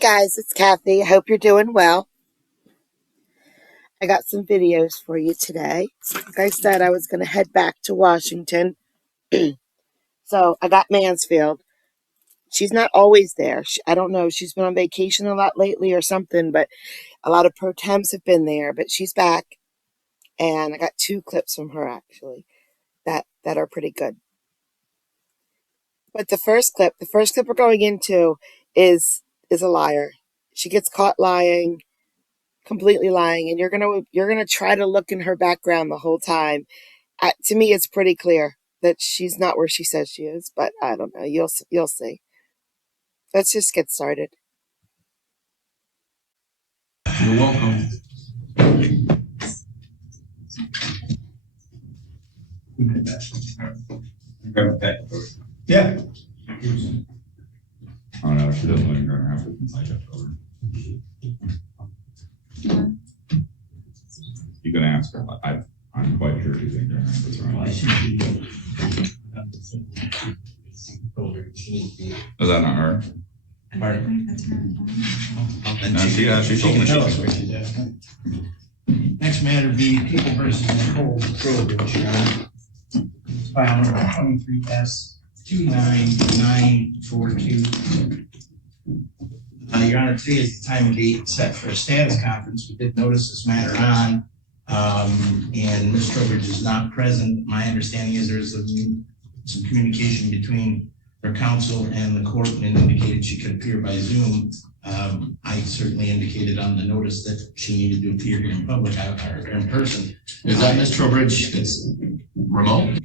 guys, it's Kathy. I hope you're doing well. I got some videos for you today. Like I said, I was going to head back to Washington. So I got Mansfield. She's not always there. I don't know. She's been on vacation a lot lately or something, but a lot of pro temps have been there. But she's back. And I got 2 clips from her, actually, that are pretty good. But the first clip we're going into is a liar. She gets caught lying, completely lying, and you're gonna try to look in her background the whole time. To me, it's pretty clear that she's not where she says she is, but I don't know. You'll see. Let's just get started. You're welcome. Yeah. Oh no, she doesn't want to go after the over. You can ask her. I'm quite sure she's in there. Is that not her? She told me she can. Next matter be People versus Nicole THROWBACK. File number 23-29942. Your Honor, today is the time and date set for a status conference. We did notice this matter on, and Ms. THROWBACK is not present. My understanding is there's some communication between her counsel and the court, and indicated she could appear by Zoom. I certainly indicated on the notice that she needed to appear here in public or in person. Is that Ms. THROWBACK? It's remote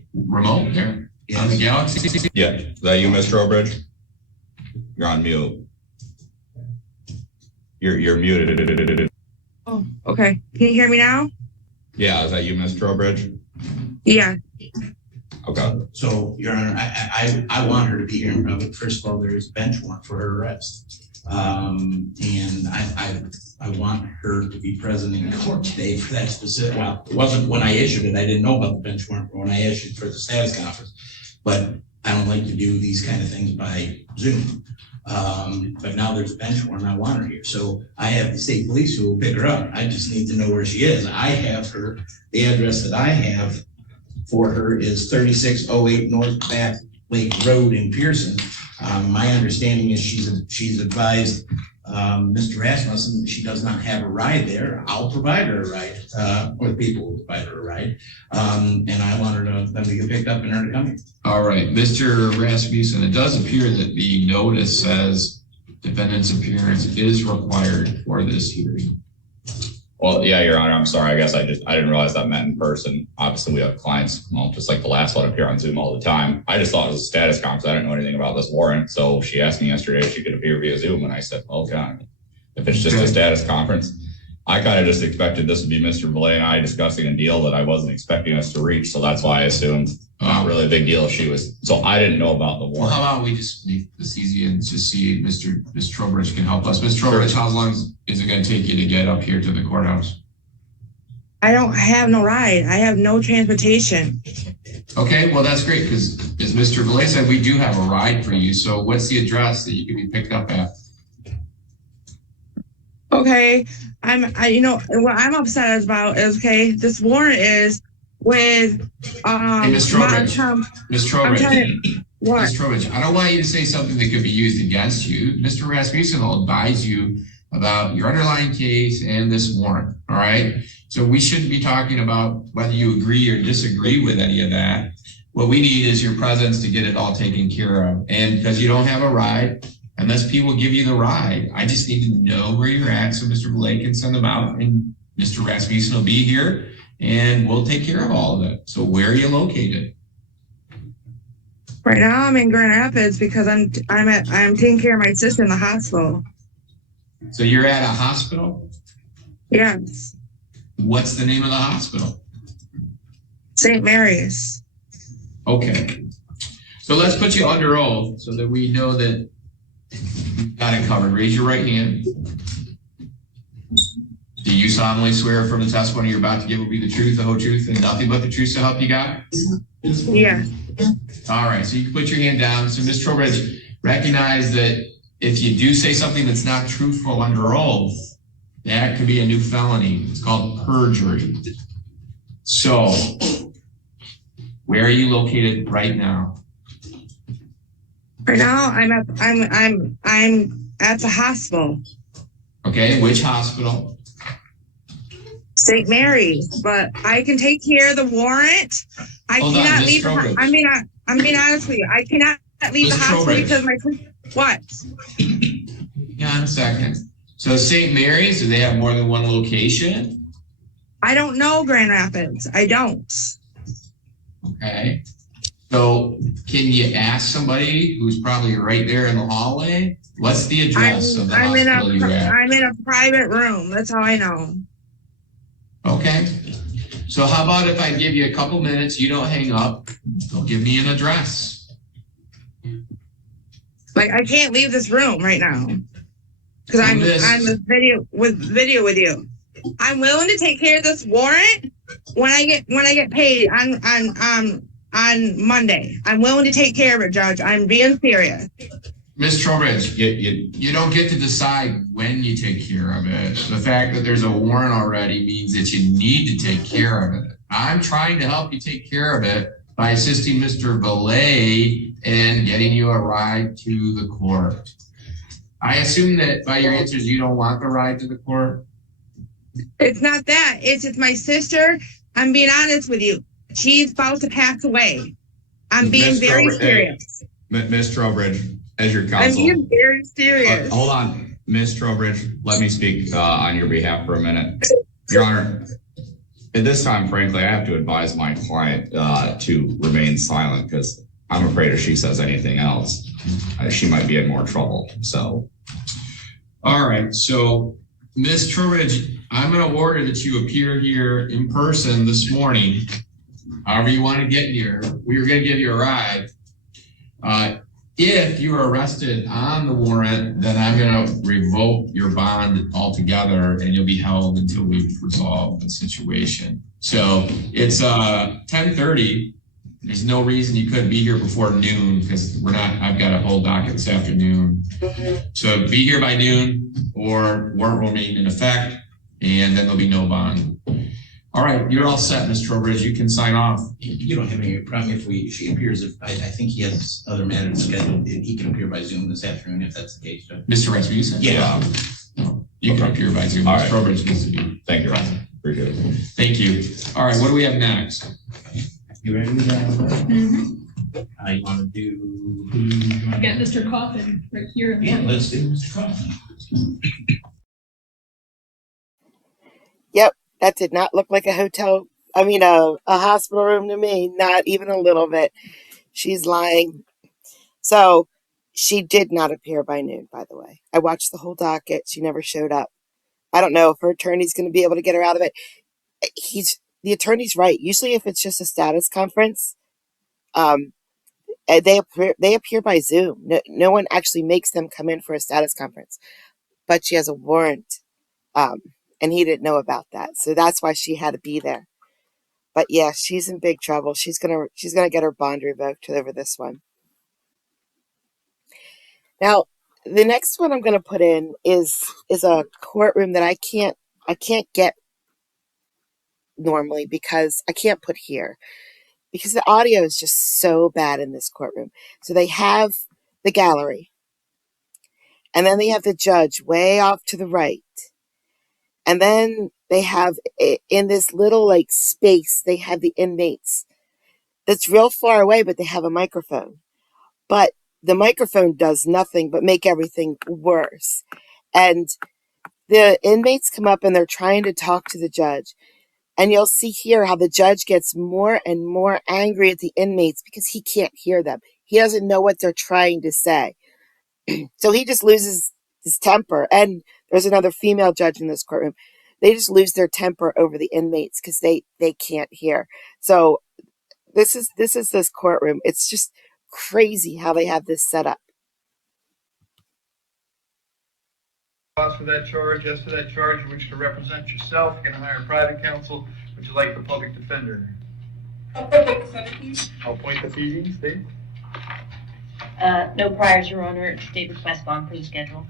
there? Yes. On the Galaxy? Yeah. Is that you, Ms. THROWBACK? You're on mute. You're muted. Oh, okay. Can you hear me now? Yeah, is that you, Ms. THROWBACK? Yeah. Okay. So, Your Honor, I want her to be here in public. First of all, there is a bench warrant for her arrest. And I want her to be present in court today for that specific. Well, it wasn't when I issued it. I didn't know about the bench warrant when I issued for the status conference. But I don't like to do these kind of things by Zoom. But now there's a bench warrant. I want her here. So I have the state police who will pick her up. I just need to know where she is. I have her. The address that I have for her is 3608 North Bath Lake Road in Pearson. My understanding is she's advised Mr. Rasmussen that she does not have a ride there. I'll provide her a ride, or the people will provide her a ride. And I want her them to get picked up and her to come here. All right, Mr. Rasmussen, it does appear that the notice says defendant's appearance is required for this hearing. Well, yeah, Your Honor, I'm sorry. I guess I didn't realize that meant in person. Obviously, we have clients, well, just like the last one, appear on Zoom all the time. I just thought it was a status conference. I didn't know anything about this warrant. So she asked me yesterday if she could appear via Zoom. And I said, okay, if it's just a status conference. I kind of just expected this would be Mr. Belay and I discussing a deal that I wasn't expecting us to reach. So that's why I assumed not really a big deal if she was. So I didn't know about the warrant. Well, how about we just make this easy and just see Ms. THROWBACK can help us. Ms. THROWBACK, how long is it going to take you to get up here to the courthouse? I don't have no ride. I have no transportation. Okay, well, that's great because as Mr. Belay said, we do have a ride for you. So what's the address that you can be picked up at? Okay, what I'm upset about is, okay, this warrant is with hey, Ms. THROWBACK. Ms. THROWBACK. What? Ms. THROWBACK, I don't want you to say something that could be used against you. Mr. Rasmussen will advise you about your underlying case and this warrant. All right. So we shouldn't be talking about whether you agree or disagree with any of that. What we need is your presence to get it all taken care of. And because you don't have a ride, unless people give you the ride, I just need to know where you're at so Mr. Belay can send them out and Mr. Rasmussen will be here and we'll take care of all of it. So where are you located? Right now I'm in Grand Rapids because I'm taking care of my sister in the hospital. So you're at a hospital? Yes. What's the name of the hospital? St. Mary's. Okay. So let's put you under oath so that we know that you've got it covered. Raise your right hand. Do you solemnly swear from the testimony you're about to give will be the truth, the whole truth, and nothing but the truth to help you God? Yeah. All right, so you can put your hand down. So Ms. THROWBACK, recognize that if you do say something that's not truthful under oath, that could be a new felony. It's called perjury. So, where are you located right now? Right now, I'm at the hospital. Okay, which hospital? St. Mary's, but I can take care of the warrant. I Hold on, cannot Ms. leave. Trowbridge. I'm being honest with you. I cannot leave Ms. the hospital Trowbridge. because my what? Hang on a second. So St. Mary's, do they have more than one location? I don't know Grand Rapids. I don't. Okay. So can you ask somebody who's probably right there in the hallway? What's the address of the hospital you're at? I'm in a private room. That's how I know. Okay. So how about if I give you a couple minutes, you don't hang up, go give me an address. Like I can't leave this room right now because I'm with you. I'm willing to take care of this warrant when I get paid on Monday. I'm willing to take care of it, Judge. I'm being serious. Ms. Trowbridge, you don't get to decide when you take care of it. The fact that there's a warrant already means that you need to take care of it. I'm trying to help you take care of it by assisting Mr. Valet and getting you a ride to the court. I assume that by your answers, you don't want the ride to the court? It's not that. It's my sister. I'm being honest with you. She's about to pass away. I'm being very serious. Ms. Trowbridge, as your counsel. I'm being very serious. Hold on, Ms. Trowbridge, let me speak on your behalf for a minute. Your Honor, at this time, frankly, I have to advise my client to remain silent because I'm afraid if she says anything else, she might be in more trouble. So, all right. So, Ms. Trowbridge, I'm going to order that you appear here in person this morning. However you want to get here, we are going to give you a ride. If you are arrested on the warrant, then I'm going to revoke your bond altogether and you'll be held until we've resolved the situation. So it's 10:30. There's no reason you couldn't be here before noon because I've got a whole docket this afternoon. So be here by noon or warrant will remain in effect and then there'll be no bond. All right, you're all set, Ms. Trowbridge. You can sign off. You don't have any problem if she appears. I think he has other matters scheduled, and he can appear by Zoom this afternoon if that's the case. Mr. Rasmussen? Yeah. You can appear by Zoom. All Ms. right. Trowbridge needs to be. Thank you. present. Appreciate it. Thank you. All right, what do we have next? You ready with that? Mm-hmm. You want to do? I got Mr. Coffin right here. Yeah, let's do Mr. Coffin. Yep, that did not look like a hotel. I mean, a hospital room to me. Not even a little bit. She's lying. So she did not appear by noon, by the way. I watched the whole docket. She never showed up. I don't know if her attorney's going to be able to get her out of it. The attorney's right. Usually if it's just a status conference, they appear by Zoom. No one actually makes them come in for a status conference. But she has a warrant. And he didn't know about that. So that's why she had to be there. But yeah, she's in big trouble. She's gonna get her bond revoked over this one. Now, the next one I'm gonna put in is a courtroom that I can't get normally because I can't put here. Because the audio is just so bad in this courtroom. So they have the gallery. And then they have the judge way off to the right. And then they have, in this little like space, they have the inmates. That's real far away, but they have a microphone. But the microphone does nothing but make everything worse. And the inmates come up and they're trying to talk to the judge. And you'll see here how the judge gets more and more angry at the inmates because he can't hear them. He doesn't know what they're trying to say. So he just loses his temper. And there's another female judge in this courtroom. They just lose their temper over the inmates because they can't hear. So this is this courtroom. It's just crazy how they have this set up. For that charge, yes to that charge, you wish to represent yourself, you're going to hire private counsel. Would you like the public defender? I'll appoint the fee, Steve. No priors, Your Honor. State request bond for the schedule.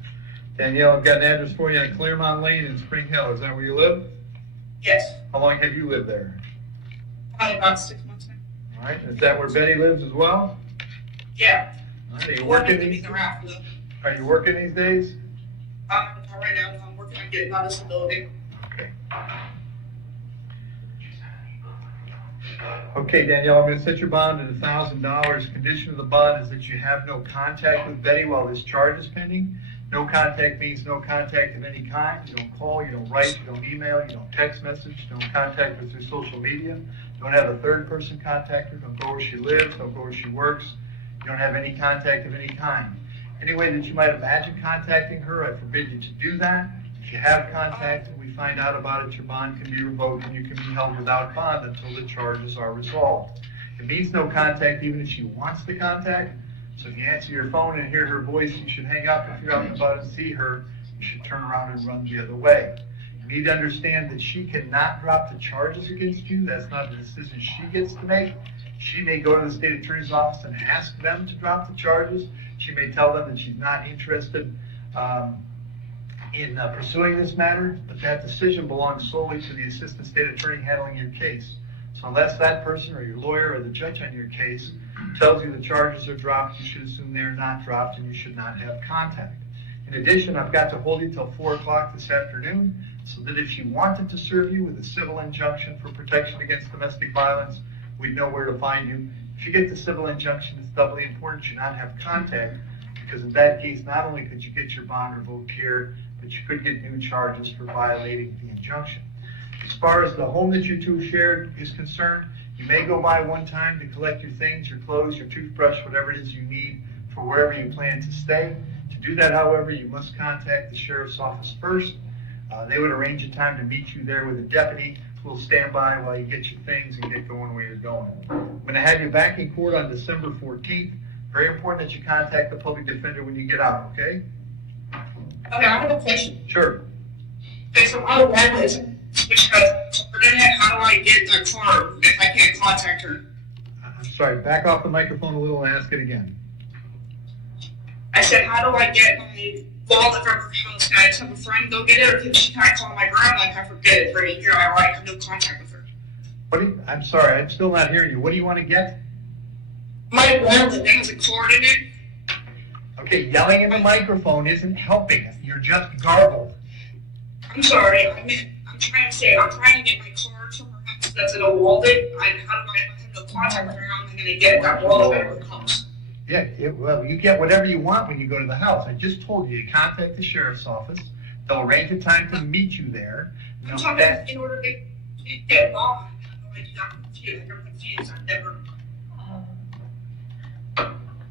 Danielle, I've got an address for you on Claremont Lane in Spring Hill. Is that where you live? Yes. How long have you lived there? Probably about 6 months now. All right. Is that where Betty lives as well? Yeah. All right. Are you We're working living these? around, though. Are you working these days? Not right now. I'm working on getting on disability. Okay. Okay, Danielle, I'm going to set your bond at $1,000. Condition of the bond is that you have no contact with Betty while this charge is pending. No contact means no contact of any kind. You don't call, you don't write, you don't email, you don't text message, you don't contact her through social media. You don't have a third person contact her. Don't go where she lives, don't go where she works. You don't have any contact of any kind. Any way that you might imagine contacting her, I forbid you to do that. If you have contact and we find out about it, your bond can be revoked and you can be held without bond until the charges are resolved. It means no contact even if she wants to contact. So if you answer your phone and hear her voice, you should hang up. If you're out and about and see her, you should turn around and run the other way. You need to understand that she cannot drop the charges against you. That's not a decision she gets to make. She may go to the state attorney's office and ask them to drop the charges. She may tell them that she's not interested in pursuing this matter, but that decision belongs solely to the assistant state attorney handling your case. So unless that person or your lawyer or the judge on your case tells you the charges are dropped, you should assume they're not dropped and you should not have contact. In addition, I've got to hold you till 4 o'clock this afternoon so that if she wanted to serve you with a civil injunction for protection against domestic violence, we'd know where to find you. If you get the civil injunction, it's doubly important you not have contact, because in that case, not only could you get your bond revoked here, but you could get new charges for violating the injunction. As far as the home that you two shared is concerned, you may go by one time to collect your things, your clothes, your toothbrush, whatever it is you need for wherever you plan to stay. To do that, however, you must contact the sheriff's office first. They would arrange a time to meet you there with a deputy who will stand by while you get your things and get going where you're going. I'm going to have you back in court on December 14th. Very important that you contact the public defender when you get out, okay? Okay, I have a question. Sure. Okay, so how do I listen? Because for internet, how do I get the car if I can't contact her? I'm sorry, back off the microphone a little and ask it again. I said, how do I get my wallet from her house? Can I just have a friend go get it, or can she kind of call my grandma like I forget it for a year? I already have no contact with her. I'm sorry, I'm still not hearing you. What do you want to get? My wallet that has a cord in it. Okay, yelling in the microphone isn't helping. You're just garbled. I'm sorry. I'm trying to say, I'm trying to get my card from her house that's in a wallet. How do I have no contact with her? How am I going to get that wallet out of her house? Yeah, well, you get whatever you want when you go to the house. I just told you to contact the sheriff's office. They'll arrange a time to meet you there. I'm talking in order to get bond. I'm confused. I've never.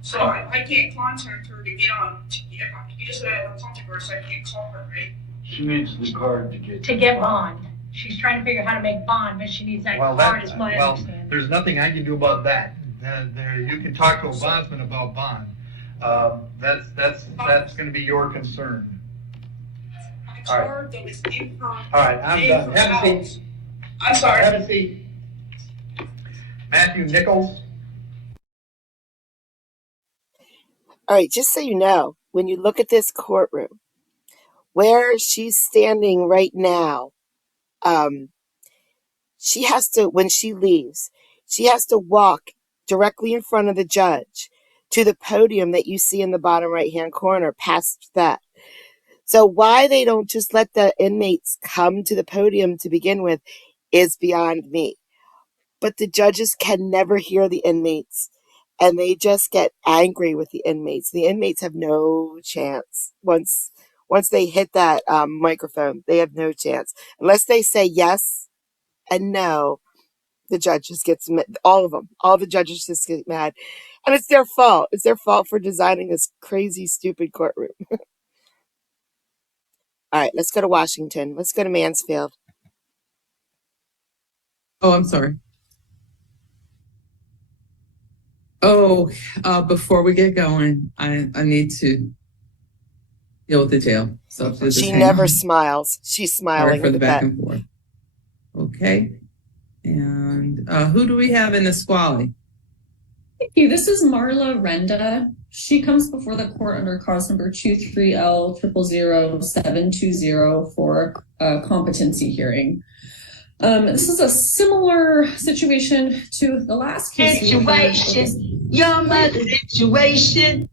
So I can't contact her to get on. You just said I have no contact with her, so I can't call her, right? She needs the card to get. bond. She's trying to figure out how to make bond, but she needs that card, is what I understand. There's nothing I can do about that. You can talk to a bondsman about bond. That's going to be your concern. My card, though, is in her. All right, I'm done. Have a seat. I'm sorry. Have a seat. Matthew Nichols. All right, just so you know, when you look at this courtroom, where she's standing right now, she has to, when she leaves, she has to walk directly in front of the judge to the podium that you see in the bottom right-hand corner, past that. So why they don't just let the inmates come to the podium to begin with is beyond me. But the judges can never hear the inmates, and they just get angry with the inmates. The inmates have no chance. Once they hit that microphone, they have no chance. Unless they say yes and no, the judges get all of them. All the judges just get mad. And it's their fault. It's their fault for designing this crazy, stupid courtroom. All right, let's go to Washington. Let's go to Mansfield. Oh, I'm sorry. Oh, before we get going, I need to deal with the jail. So she never smiles. She's smiling for the back that. and forth. Okay. And who do we have in the squally? Thank you. This is Marla Renda. she comes before the court under cause number 23L000720 for a competency hearing. This is a similar situation to the last case. Your mother situation.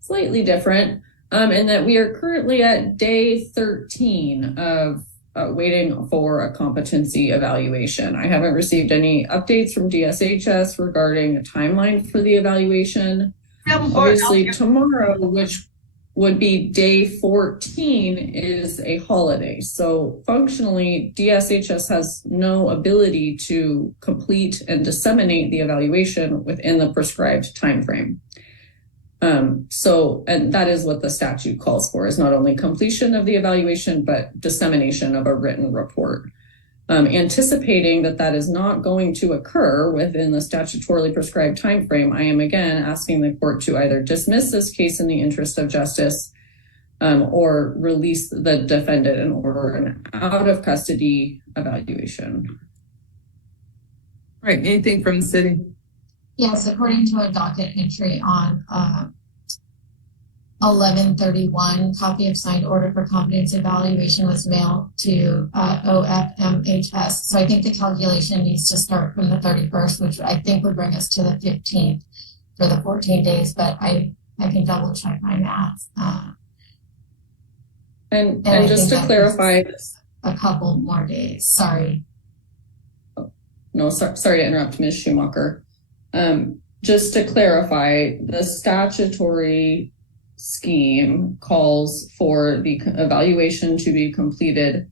Slightly different, in that we are currently at day 13 of waiting for a competency evaluation. I haven't received any updates from DSHS regarding a timeline for the evaluation. Obviously, tomorrow, which would be day 14, is a holiday. So functionally, DSHS has no ability to complete and disseminate the evaluation within the prescribed time frame. And that is what the statute calls for, is not only completion of the evaluation, but dissemination of a written report. Anticipating that is not going to occur within the statutorily prescribed time frame, I am again asking the court to either dismiss this case in the interest of justice, or release the defendant and order an out of custody evaluation. All right, anything from the city? Yes, according to a docket entry on 11/31, copy of signed order for competency evaluation was mailed to OFMHS. So I think the calculation needs to start from the 31st, which I think would bring us to the 15th for the 14 days, but I can double check my math. And just to clarify, a couple more days. Sorry. No, sorry to interrupt, Ms. Schumacher. Just to clarify, the statutory scheme calls for the evaluation to be completed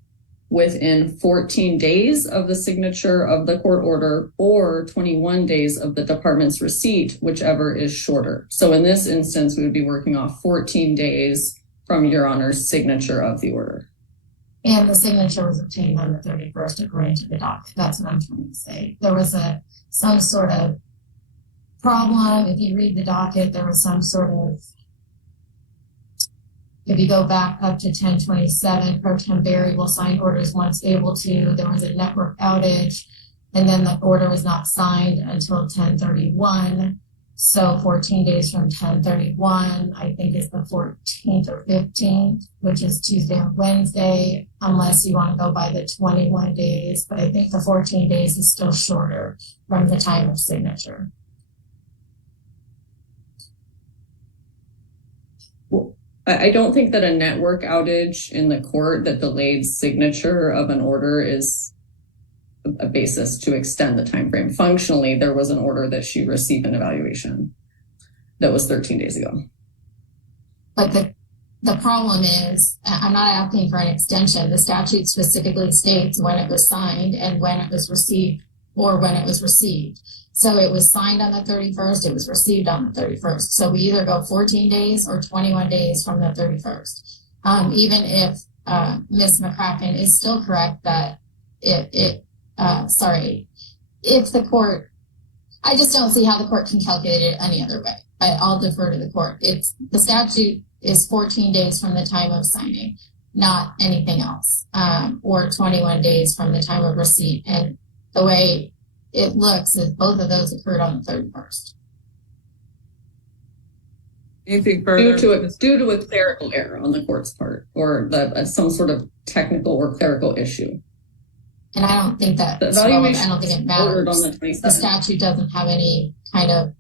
within 14 days of the signature of the court order or 21 days of the department's receipt, whichever is shorter. So in this instance, we would be working off 14 days from Your Honor's signature of the order. And the signature was obtained on the 31st according to the docket. That's what I'm trying to say. There was some sort of problem. If you read the docket, there was some sort of, if you go back up to 10/27, Pro Tem Barry will sign orders once able to. There was a network outage, and then the order was not signed until 10/31. So 14 days from 10/31, I think is the 14th or 15th, which is Tuesday or Wednesday, unless you want to go by the 21 days. But I think the 14 days is still shorter from the time of signature. I don't think that a network outage in the court that delayed signature of an order is a basis to extend the time frame. Functionally, there was an order that she received an evaluation that was 13 days ago. But the problem is, I'm not asking for an extension. The statute specifically states when it was signed and when it was received, or when it was received. So it was signed on the 31st, it was received on the 31st. So we either go 14 days or 21 days from the 31st. Even if Ms. McCracken is still correct that if the court, I just don't see how the court can calculate it any other way. I'll defer to the court. The statute is 14 days from the time of signing, not anything else, or 21 days from the time of receipt. And the way it looks is both of those occurred on the 31st. Anything further? Due to a clerical error on the court's part, or some sort of technical or clerical issue. And I don't think that I don't think it matters. The statute doesn't have any kind of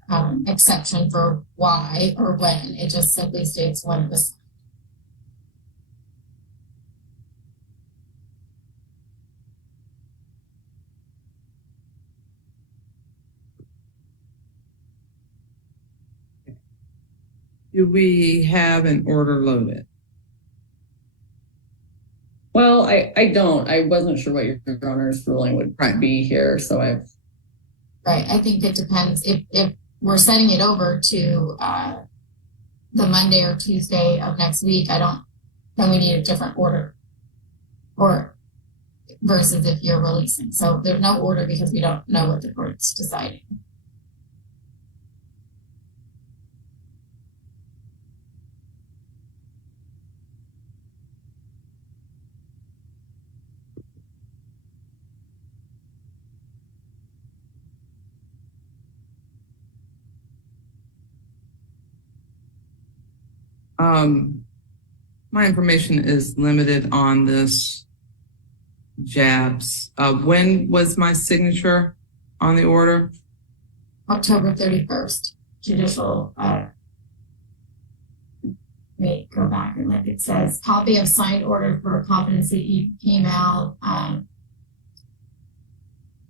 exception for why or when. It just simply states when it was. Do we have an order loaded? Well, I don't. I wasn't sure what your Honor's ruling would be here, so I've. Right. I think it depends. If we're sending it over to the Monday or Tuesday of next week, then we need a different order. Or versus if you're releasing. So there's no order because we don't know what the court's deciding. My information is limited on this jabs. When was my signature on the order? October 31st, judicial, wait, go back and look. It says copy of signed order for competency email.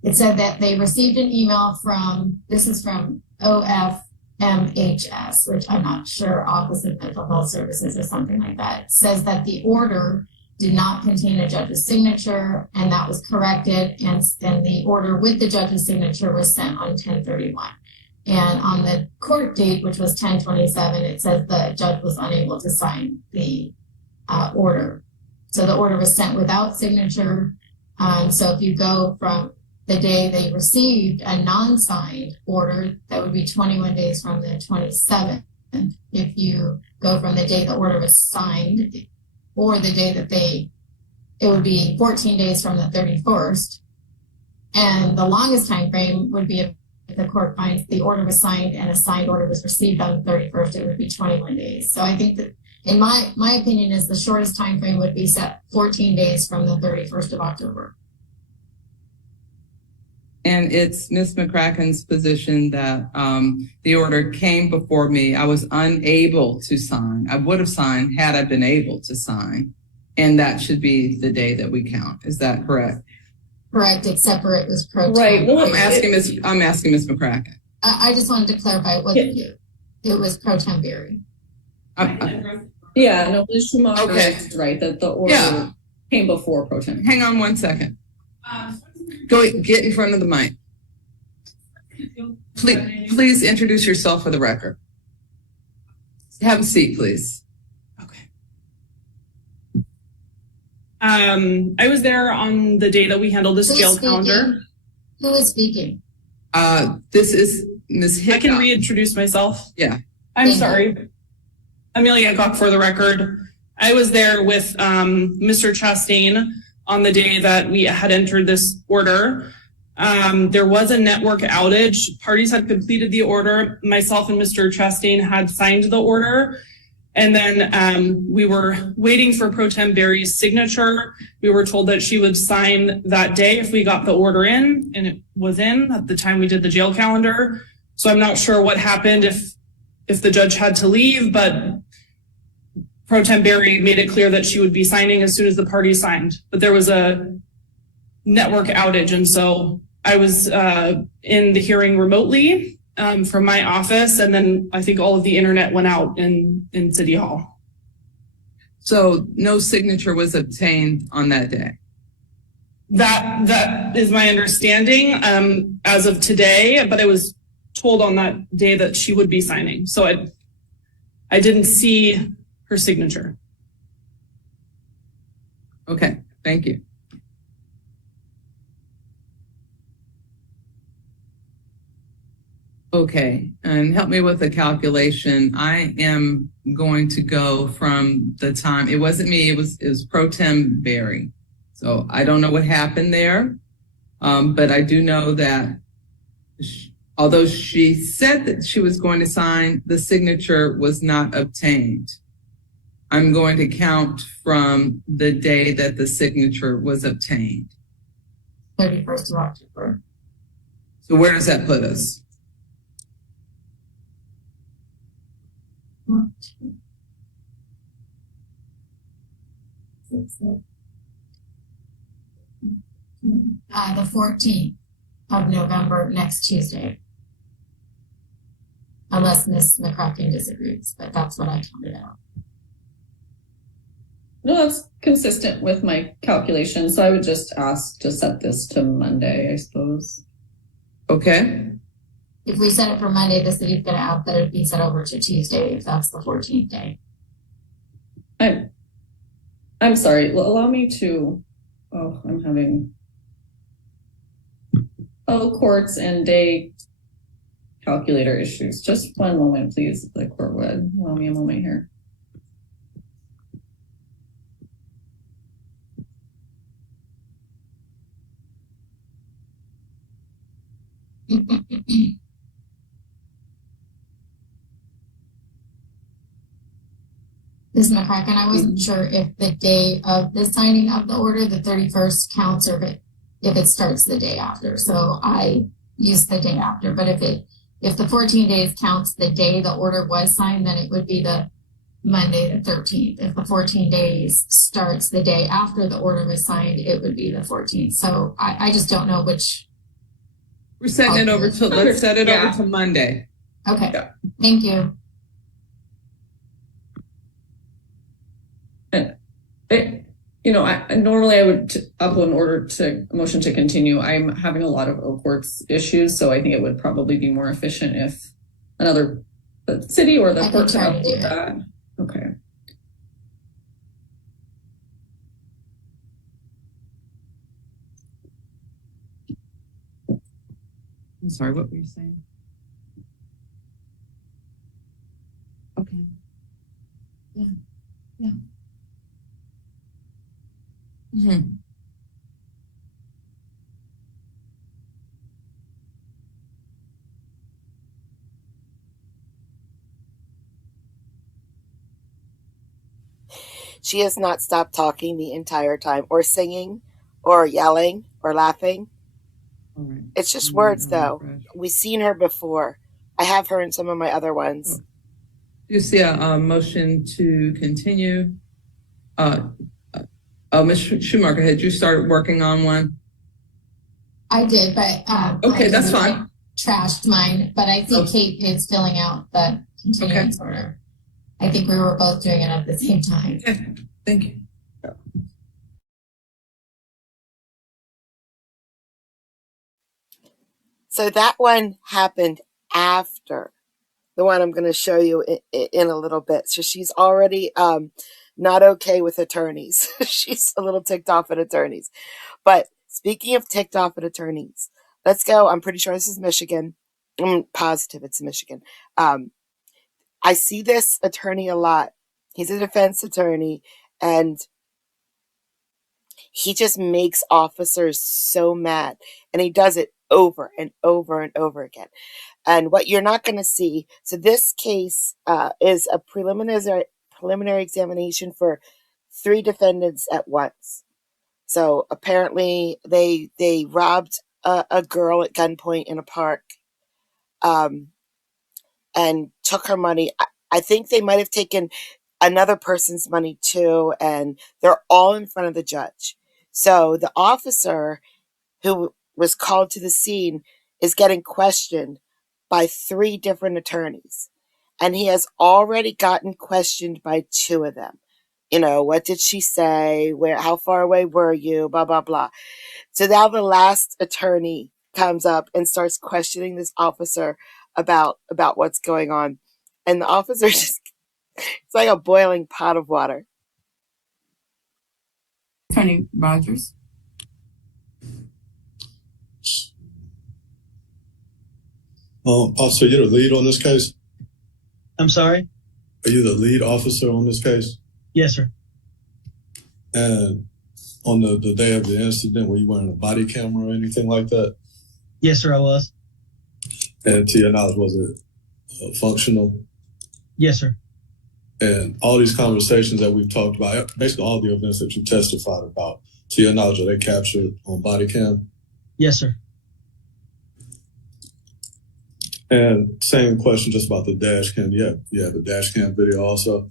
It said that they received an email from, this is from OFMHS, which I'm not sure, Office of Mental Health Services or something like that. It says that the order did not contain a judge's signature, and that was corrected, and the order with the judge's signature was sent on 10/31. And on the court date, which was 10/27, it says the judge was unable to sign the order. So the order was sent without signature. So if you go from the day they received a non-signed order, that would be 21 days from the 27th. If you go from the day the order was signed, or the day that it would be 14 days from the 31st. And the longest time frame would be if the court finds the order was signed and a signed order was received on the 31st, it would be 21 days. So I think that, in my opinion, is the shortest time frame would be set 14 days from the 31st of October. And it's Ms. McCracken's position that the order came before me. I was unable to sign. I would have signed had I been able to sign. And that should be the day that we count. Is that correct? Correct, except for it was pro tem. Right. Well, I'm asking Ms. McCracken. I just wanted to clarify it wasn't you. It was pro tempore. Yeah, no, Ms. Schumacher Okay. is right, that the order came before pro tem. Hang on 1 second. Go get in front of the mic. Please introduce yourself for the record. Have a seat, please. I was there on the day that we handled this jail calendar. Who is speaking? This is Ms. Hickok. I can reintroduce myself. Yeah. I'm sorry. Amelia Hickok for the record. I was there with Mr. Chastain on the day that we had entered this order. There was a network outage. Parties had completed the order. Myself and Mr. Chastain had signed the order. And then we were waiting for Pro Tem Berry's signature. We were told that she would sign that day if we got the order in, and it was in at the time we did the jail calendar. So I'm not sure what happened if the judge had to leave, but Pro Tem Berry made it clear that she would be signing as soon as the party signed. But there was a network outage, and so I was in the hearing remotely from my office, and then I think all of the internet went out in City Hall. So no signature was obtained on that day? That is my understanding as of today, but I was told on that day that she would be signing. So I didn't see her signature. Okay, thank you. Okay, and help me with the calculation. I am going to go from the time, it wasn't me, it was Pro Tem Berry. So I don't know what happened there, but I do know that although she said that she was going to sign, the signature was not obtained. I'm going to count from the day that the signature was obtained. 31st of October. So where does that put us? The 14th of November, next Tuesday. Unless Ms. McCracken disagrees, but that's what I counted out. No, that's consistent with my calculation. So I would just ask to set this to Monday, I suppose. Okay. If we set it for Monday, the city's going to ask that it be set over to Tuesday if that's the 14th day. I'm sorry. Allow me to. Oh, I'm having. Courts and day calculator issues. Just one moment, please. If the court would allow me a moment here. Ms. McCracken, I wasn't sure if the day of the signing of the order, the 31st counts, or if it starts the day after. So I used the day after, but if the 14 days counts the day the order was signed, then it would be the Monday the 13th. If the 14 days starts the day after the order was signed, it would be the 14th. So I just don't know which. We're setting it over to, let's set it over to Monday. Okay, thank you. Normally I would upload an order to a motion to continue. I'm having a lot of courts issues, so I think it would probably be more efficient if another city or the court could upload that. Okay. I'm sorry, what were you saying? Okay. Yeah. Mm-hmm. She has not stopped talking the entire time, or singing, or yelling, or laughing. Right. It's just words, though. We've seen her before. I have her in some of my other ones. You see a motion to continue? Ms. Schumacher, had you started working on one? I did, but okay, that's fine. Trashed mine, but I think Kate is filling out the continuance order. I think we were both doing it at the same time. Okay. Thank you. So that one happened after the one I'm going to show you in a little bit. So she's already not okay with attorneys. She's a little ticked off at attorneys. But speaking of ticked off at attorneys, let's go. I'm pretty sure this is Michigan. I'm positive it's Michigan. I see this attorney a lot. He's a defense attorney, and he just makes officers so mad, and he does it over and over and over again. And what you're not going to see, so this case is a preliminary examination for 3 defendants at once. So apparently they robbed a girl at gunpoint in a park, and took her money. I think they might have taken another person's money too, and they're all in front of the judge. So the officer who was called to the scene is getting questioned by 3 different attorneys, and he has already gotten questioned by 2 of them. What did she say? How far away were you? Blah, blah, blah. So now the last attorney comes up and starts questioning this officer about what's going on. And the officer it's like a boiling pot of water. Attorney Rogers. Officer, you're the lead on this case? I'm sorry? Are you the lead officer on this case? Yes, sir. And on the day of the incident, were you wearing a body camera or anything like that? Yes, sir, I was. And to your knowledge, was it functional? Yes, sir. And all these conversations that we've talked about, basically all the events that you testified about, to your knowledge, are they captured on body cam? Yes, sir. And same question just about the dash cam. You have the dash cam video also?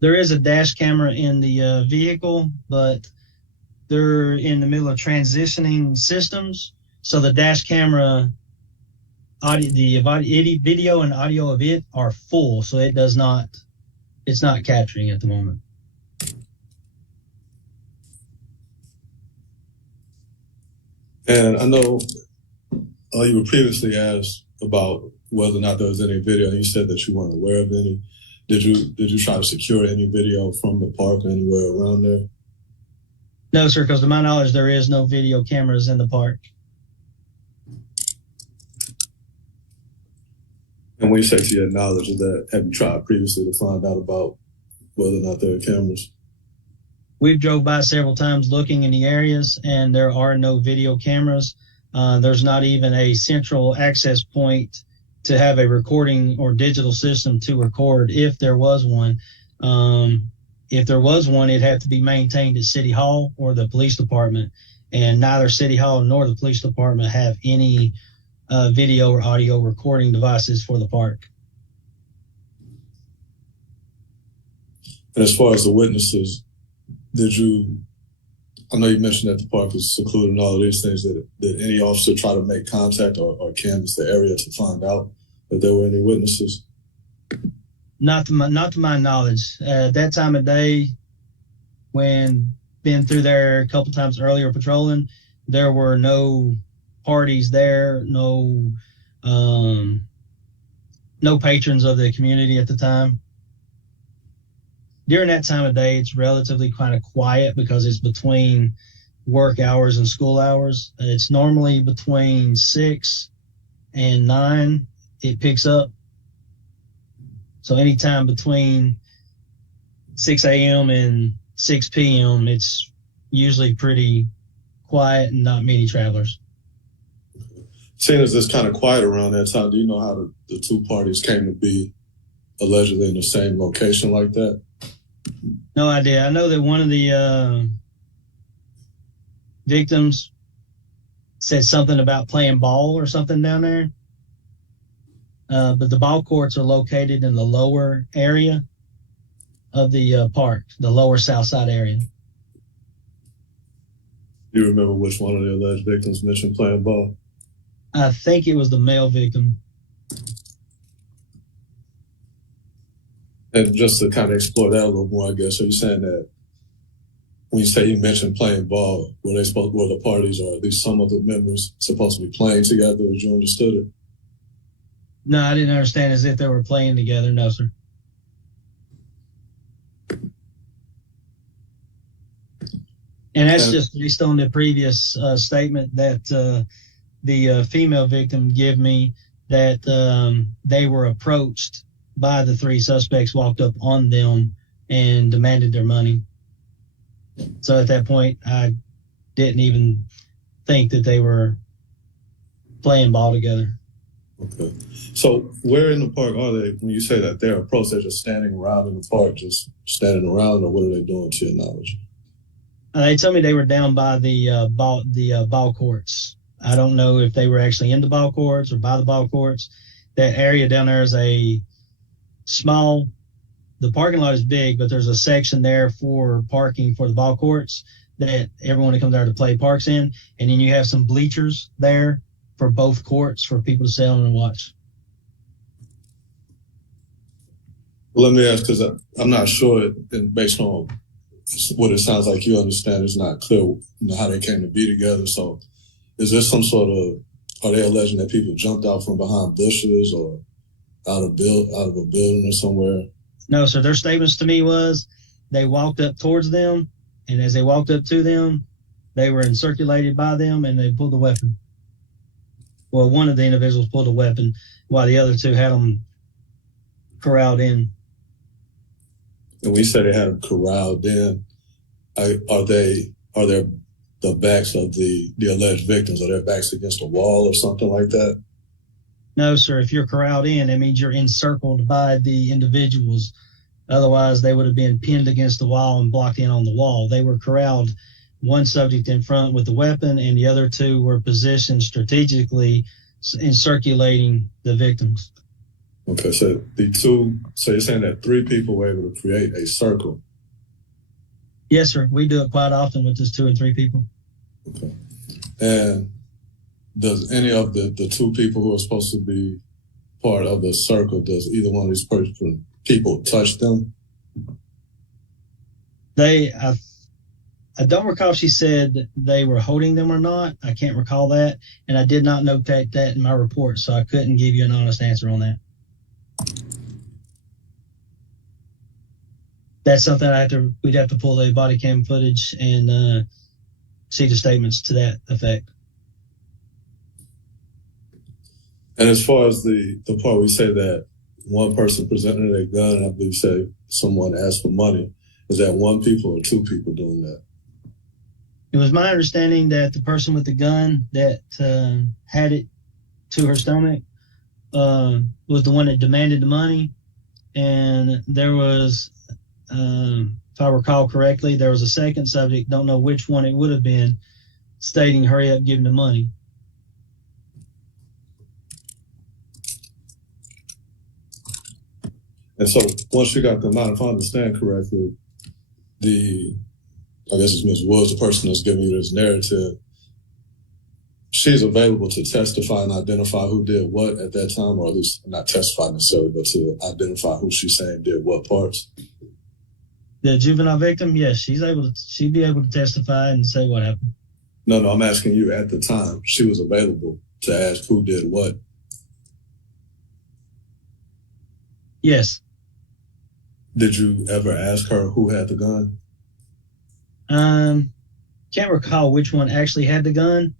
There is a dash camera in the vehicle, but they're in the middle of transitioning systems. So the dash camera, the video and audio of it are full. So it's not capturing at the moment. And I know you were previously asked about whether or not there was any video, and you said that you weren't aware of any. Did you try to secure any video from the park or anywhere around there? No, sir, because to my knowledge, there is no video cameras in the park. And when you say to your knowledge, have you tried previously to find out about whether or not there are cameras? We've drove by several times looking in the areas, and there are no video cameras. There's not even a central access point to have a recording or digital system to record if there was one. if there was one, it'd have to be maintained at City Hall or the police department. And neither City Hall nor the police department have any video or audio recording devices for the park. And as far as the witnesses, I know you mentioned that the park is secluded and all of these things, did any officer try to make contact or canvass the area to find out if there were any witnesses? Not to my knowledge. At that time of day, when been through there a couple times earlier patrolling, there were no parties there, no patrons of the community at the time. During that time of day, it's relatively kind of quiet because it's between work hours and school hours. It's normally between 6 and 9 it picks up. So anytime between 6 a.m. and 6 p.m., it's usually pretty quiet and not many travelers. Seeing as it's kind of quiet around that time, do you know how the two parties came to be allegedly in the same location like that? No idea. I know that one of the victims said something about playing ball or something down there. But the ball courts are located in the lower area of the park, the lower south side area. Do you remember which one of the alleged victims mentioned playing ball? I think it was the male victim. And just to kind of explore that a little more, I guess, are you saying that when you say you mentioned playing ball, were the parties or at least some of the members supposed to be playing together as you understood it? No, I didn't understand as if they were playing together. No, sir. And that's just based on the previous statement that the female victim gave me, that they were approached by the three suspects, walked up on them and demanded their money. So at that point, I didn't even think that they were playing ball together. Okay. So where in the park are they when you say that they're approached? They're just standing around in the park, just standing around, or what are they doing to your knowledge? They told me they were down by the ball courts. I don't know if they were actually in the ball courts or by the ball courts. That area down there is a small, the parking lot is big, but there's a section there for parking for the ball courts that everyone that comes there to play parks in. And then you have some bleachers there for both courts for people to sit on and watch. Well, let me ask, because I'm not sure, and based on what it sounds like you understand, it's not clear how they came to be together. So is there some sort of, are they alleging that people jumped out from behind bushes or out of a building or somewhere? No, sir. Their statements to me was they walked up towards them, and as they walked up to them, they were encirculated by them, and they pulled a weapon. Well, one of the individuals pulled a weapon while the other two had them corralled in. And we say they had them corralled in. Are there the backs of the alleged victims? Are their backs against a wall or something like that? No, sir. If you're corralled in, it means you're encircled by the individuals. Otherwise, they would have been pinned against the wall and blocked in on the wall. They were corralled, one subject in front with the weapon, and the other two were positioned strategically in circulating the victims. Okay, so you're saying that 3 people were able to create a circle? Yes, sir. We do it quite often with just 2 and 3 people. Okay. And does any of the 2 people who are supposed to be part of the circle, does either one of these people touch them? I don't recall if she said they were holding them or not. I can't recall that. And I did not notate that in my report, so I couldn't give you an honest answer on that. That's something we'd have to pull the body cam footage and see the statements to that effect. And as far as the part we say that one person presented a gun, and I believe say someone asked for money, is that 1 people or 2 people doing that? It was my understanding that the person with the gun that had it to her stomach was the one that demanded the money. And there was if I recall correctly. There was a second subject, don't know which one it would have been, stating, hurry up, give him the money. And so once you got the amount, if I understand correctly, I guess it's Ms. Woods, the person that's giving you this narrative, she's available to testify and identify who did what at that time, or at least not testify necessarily, but to identify who she's saying did what parts. The juvenile victim, yes, she'd be able to testify and say what happened. No, I'm asking you at the time. She was available to ask who did what. Yes. Did you ever ask her who had the gun? Can't recall which one actually had the gun.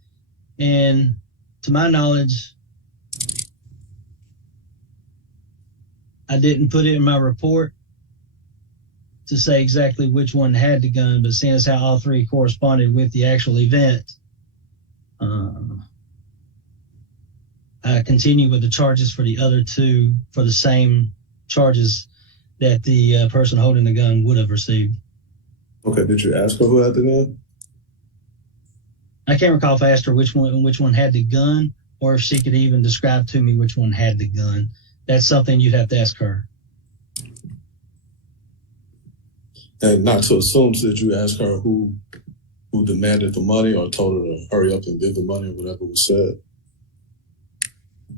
And to my knowledge, I didn't put it in my report to say exactly which one had the gun, but seeing as how all three corresponded with the actual event, I continue with the charges for the other two for the same charges that the person holding the gun would have received. Okay, did you ask her who had the gun? I can't recall if I asked her which one had the gun, or if she could even describe to me which one had the gun. That's something you'd have to ask her. And not to assume, did you ask her who demanded the money or told her to hurry up and give the money or whatever was said?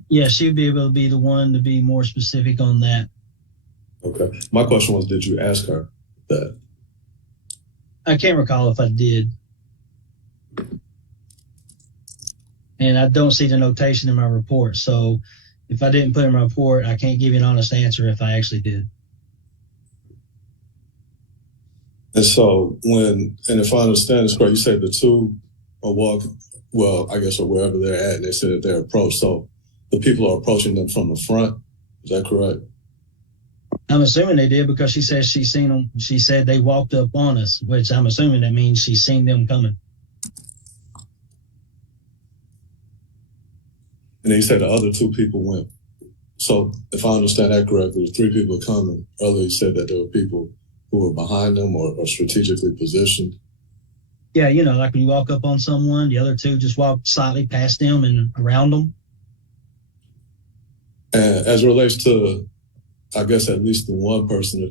Yeah, she'd be able to be the one to be more specific on that. Okay. My question was, did you ask her that? I can't recall if I did. And I don't see the notation in my report. So if I didn't put it in my report, I can't give you an honest answer if I actually did. And so if I understand this correct, you said the two are walking, well, I guess, or wherever they're at, and they said that they're approached. So the people are approaching them from the front. Is that correct? I'm assuming they did because she said she's seen them. She said they walked up on us, which I'm assuming that means she's seen them coming. And then you said the other two people went. So if I understand that correctly, the three people coming, earlier you said that there were people who were behind them or strategically positioned. Yeah, like when you walk up on someone, the other two just walk slightly past them and around them. And as it relates to, I guess, at least the one person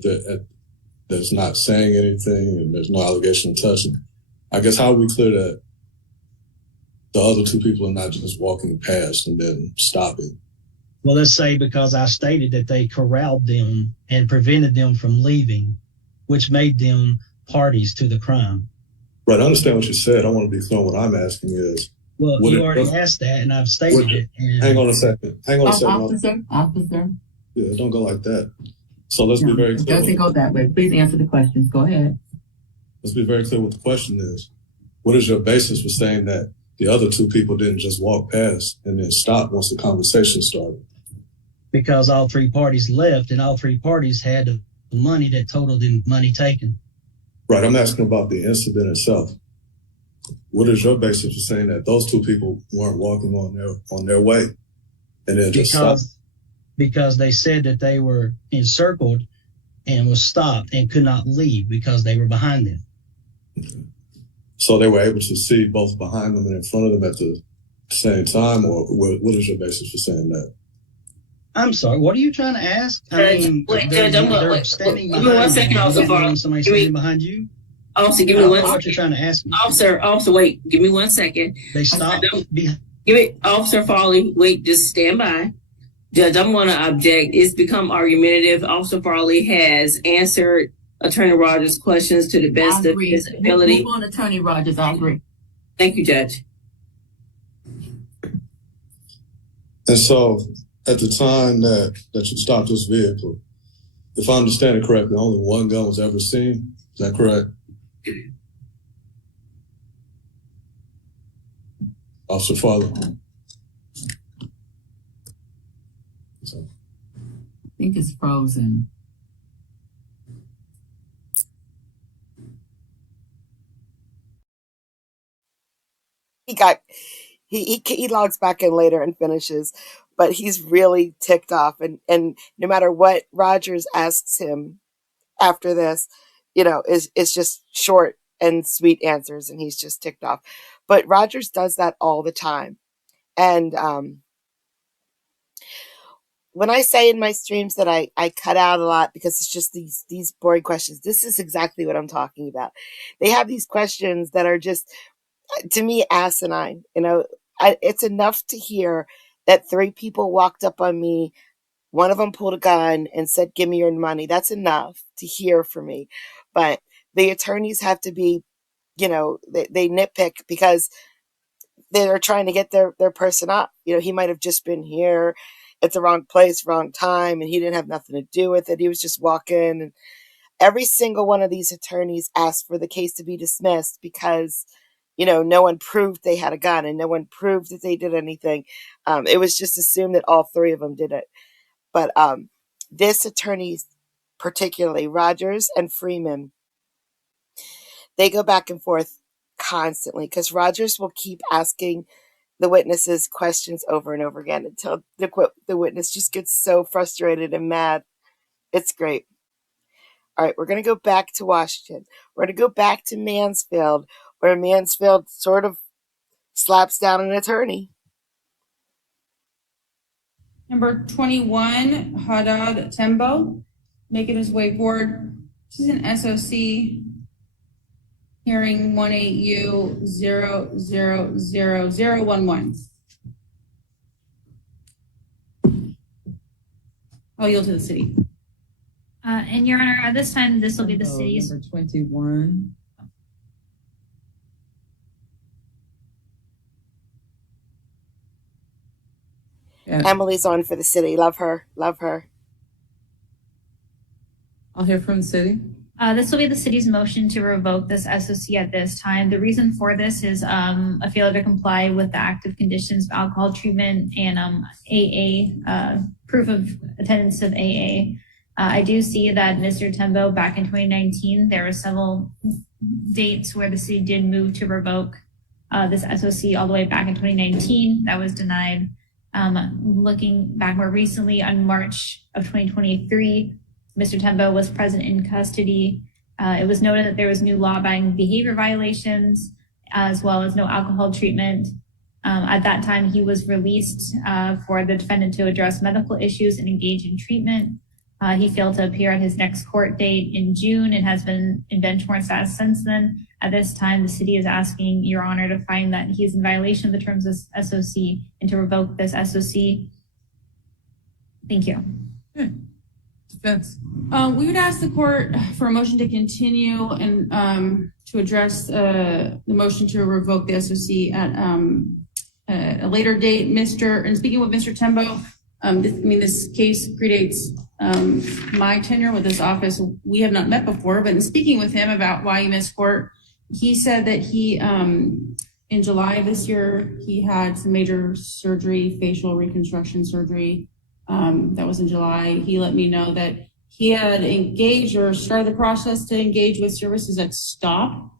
that's not saying anything and there's no allegation of touching, I guess how we clear that the other two people are not just walking past and then stopping? Well, let's say because I stated that they corralled them and prevented them from leaving, which made them parties to the crime. Right, I understand what you said. I want to be clear. What I'm asking is... Well, you already asked that, and I've stated it. And hang on a second. Officer. Yeah, don't go like that. So let's be very clear. It doesn't go that way. Please answer the questions. Go ahead. Let's be very clear what the question is. What is your basis for saying that the other two people didn't just walk past and then stop once the conversation started? Because all three parties left, and all three parties had the money that totaled the money taken. Right, I'm asking about the incident itself. What is your basis for saying that those two people weren't walking on their way and then just stopped? Because they said that they were encircled and was stopped and could not leave because they were behind them. Okay. So they were able to see both behind them and in front of them at the same time, or what is your basis for saying that? I'm sorry, what are you trying to ask? Judge, They're standing behind you. 1 second, Officer Farley. Somebody standing behind you? Officer, give me 1 second. What you're trying to ask me? Officer, wait, give me 1 second. They stopped. Officer Farley, wait, just stand by. Judge, I'm going to object. It's become argumentative. Officer Farley has answered Attorney Rogers' questions to the best of his ability. Move on, Attorney Rogers. I agree. Thank you, Judge. And so, at the time that you stopped this vehicle, if I understand it correctly, only one gun was ever seen. Is that correct? Officer Farley. I think it's frozen. He logs back in later and finishes, but he's really ticked off, and no matter what Rogers asks him after this, is just short and sweet answers, and he's just ticked off. But Rogers does that all the time. And when I say in my streams that I cut out a lot because it's just these boring questions, this is exactly what I'm talking about. They have these questions that are just, to me, asinine. It's enough to hear that 3 people walked up on me. One of them pulled a gun and said, "Give me your money." That's enough to hear for me. But the attorneys have to be, they nitpick because they're trying to get their person up. He might have just been here at the wrong place, wrong time, and he didn't have nothing to do with it. He was just walking. And every single one of these attorneys asked for the case to be dismissed because, no one proved they had a gun and no one proved that they did anything. It was just assumed that all 3 of them did it. But this attorney, particularly Rogers and Freeman, they go back and forth constantly because Rogers will keep asking the witnesses questions over and over again until the witness just gets so frustrated and mad. It's great. All right, we're going to go back to Washington. We're going to go back to Mansfield, where Mansfield sort of slaps down an attorney. Number 21, Haddad Tembo, making his way forward. This is an SOC hearing 18U000011. I'll yield to the city. And Your Honor, at this time, this will be the city's. Number 21. Yeah. Emily's on for the city. Love her. Love her. I'll hear from the city. This will be the city's motion to revoke this SOC at this time. The reason for this is a failure to comply with the active conditions of alcohol treatment and AA, proof of attendance of AA. I do see that Mr. Tembo, back in 2019, there were several dates where the city did move to revoke this SOC all the way back in 2019. That was denied. Looking back more recently, on March of 2023, Mr. Tembo was present in custody. It was noted that there was new law-abiding behavior violations, as well as no alcohol treatment. At that time, he was released for the defendant to address medical issues and engage in treatment. He failed to appear at his next court date in June and has been in bench warrant status since then. At this time, the city is asking Your Honor to find that he is in violation of the terms of SOC and to revoke this SOC. Thank you. Good. Defense. We would ask the court for a motion to continue and to address the motion to revoke the SOC at a later date. And speaking with Mr. Tembo, this case predates my tenure with this office. We have not met before, but in speaking with him about why he missed court, he said that he, in July of this year, he had some major surgery, facial reconstruction surgery. That was in July. He let me know that he had engaged or started the process to engage with services that stopped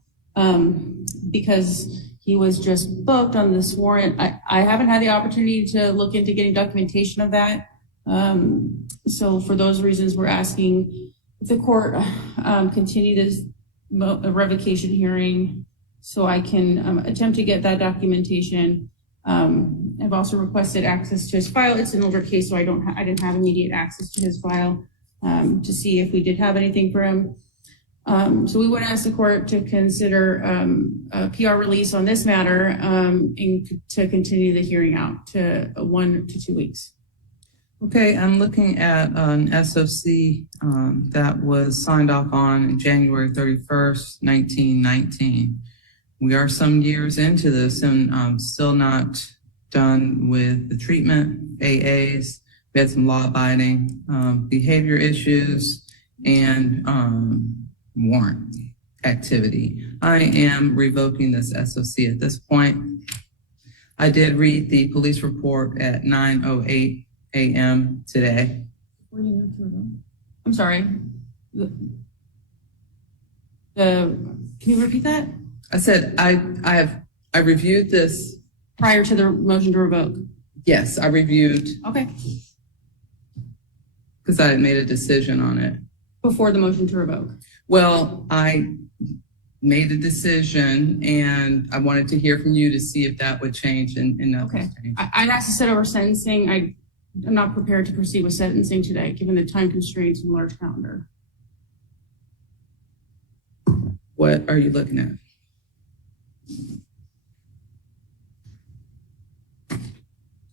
because he was just booked on this warrant. I haven't had the opportunity to look into getting documentation of that. So for those reasons, we're asking the court continue this revocation hearing so I can attempt to get that documentation. I've also requested access to his file. It's an older case, so I didn't have immediate access to his file to see if we did have anything for him. So we would ask the court to consider a PR release on this matter and to continue the hearing out to 1 to 2 weeks. Okay, I'm looking at an SOC that was signed off on January 31st, 1919. We are some years into this and still not done with the treatment, AAs. We had some law-abiding behavior issues and warrant activity. I am revoking this SOC at this point. I did read the police report at 9:08 a.m. today. I'm sorry. Can you repeat that? I said I reviewed this prior to the motion to revoke. Yes, I reviewed. Okay. Because I had made a decision on it. before the motion to revoke? Well, I made a decision and I wanted to hear from you to see if that would change and nothing's changed. I'd asked to set over sentencing. I'm not prepared to proceed with sentencing today, given the time constraints and large calendar. What are you looking at?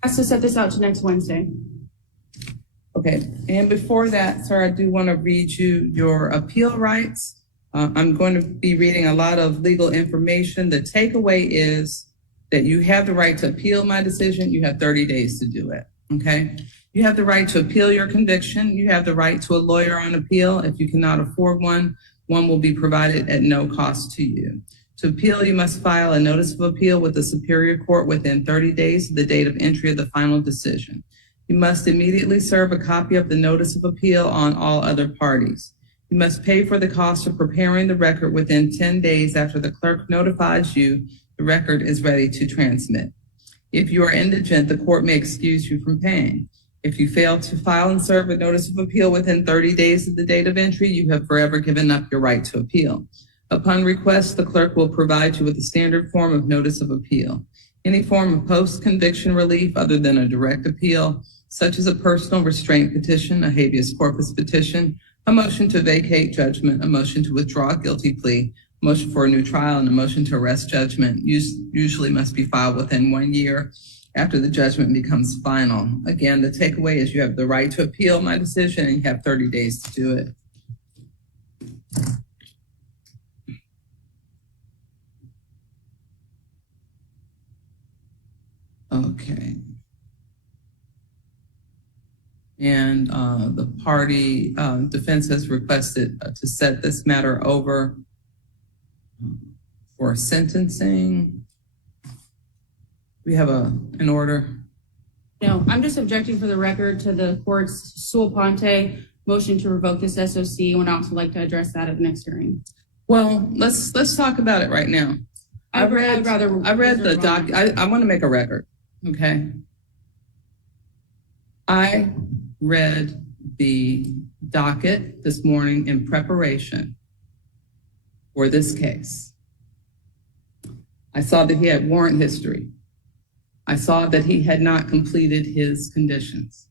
Has to set this out to next Wednesday. Okay, and before that, sir, I do want to read you your appeal rights. I'm going to be reading a lot of legal information. The takeaway is that you have the right to appeal my decision. You have 30 days to do it, okay? You have the right to appeal your conviction. You have the right to a lawyer on appeal. If you cannot afford one, one will be provided at no cost to you. To appeal, you must file a notice of appeal with the Superior Court within 30 days of the date of entry of the final decision. You must immediately serve a copy of the notice of appeal on all other parties. You must pay for the cost of preparing the record within 10 days after the clerk notifies you the record is ready to transmit. If you are indigent, the court may excuse you from paying. If you fail to file and serve a notice of appeal within 30 days of the date of entry, you have forever given up your right to appeal. Upon request, the clerk will provide you with a standard form of notice of appeal. Any form of post-conviction relief other than a direct appeal, such as a personal restraint petition, a habeas corpus petition, a motion to vacate judgment, a motion to withdraw a guilty plea, a motion for a new trial, and a motion to arrest judgment usually must be filed within 1 year after the judgment becomes final. Again, the takeaway is you have the right to appeal my decision and you have 30 days to do it. Okay. And the party defense has requested to set this matter over for sentencing. We have an order. No, I'm just objecting for the record to the court's sua ponte motion to revoke this SOC. I would also like to address that at the next hearing. Well, let's talk about it right now. I read the doc. I want to make a record. Okay. I read the docket this morning in preparation for this case. I saw that he had warrant history. I saw that he had not completed his conditions.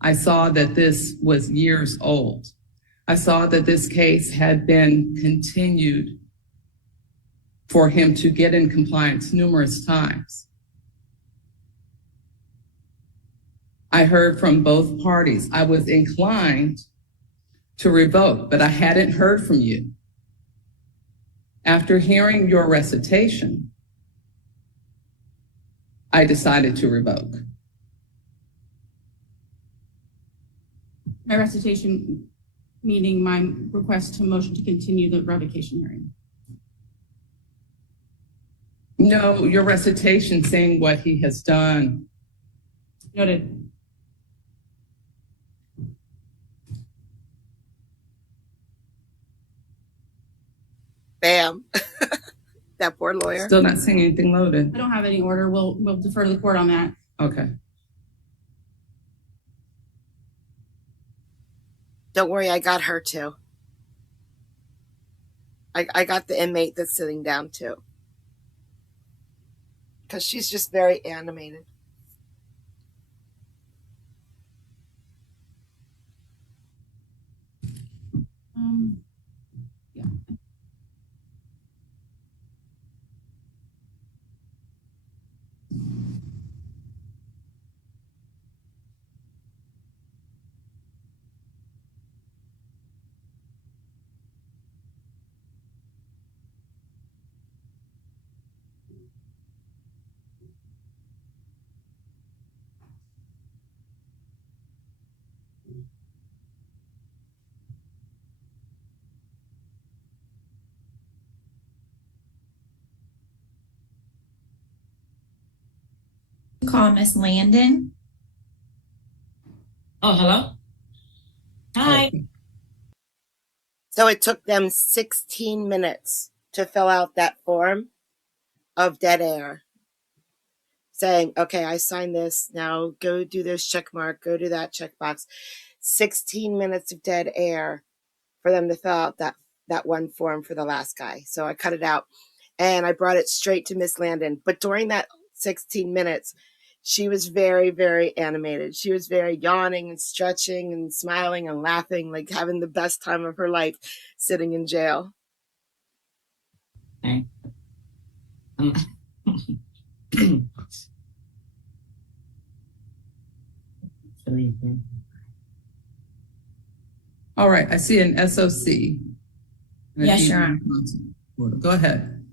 I saw that this was years old. I saw that this case had been continued for him to get in compliance numerous times. I heard from both parties. I was inclined to revoke, but I hadn't heard from you. After hearing your recitation, I decided to revoke. My recitation, meaning my request to motion to continue the revocation hearing. No, your recitation saying what he has done. Noted. Bam. That poor lawyer. Still not saying anything loaded. I don't have any order. We'll defer to the court on that. Okay. Don't worry, I got her too. I got the inmate that's sitting down too. Because she's just very animated. Yeah. Call Miss Landon. Oh, hello? Hi. So it took them 16 minutes to fill out that form of dead air. Saying, okay, I signed this. Now go do this check mark. Go do that checkbox. 16 minutes of dead air for them to fill out that one form for the last guy. So I cut it out and I brought it straight to Miss Landon. But during that 16 minutes, she was very, very animated. She was very yawning and stretching and smiling and laughing, like having the best time of her life sitting in jail. Okay. All right, I see an SOC. Yes, Your Honor. Go ahead.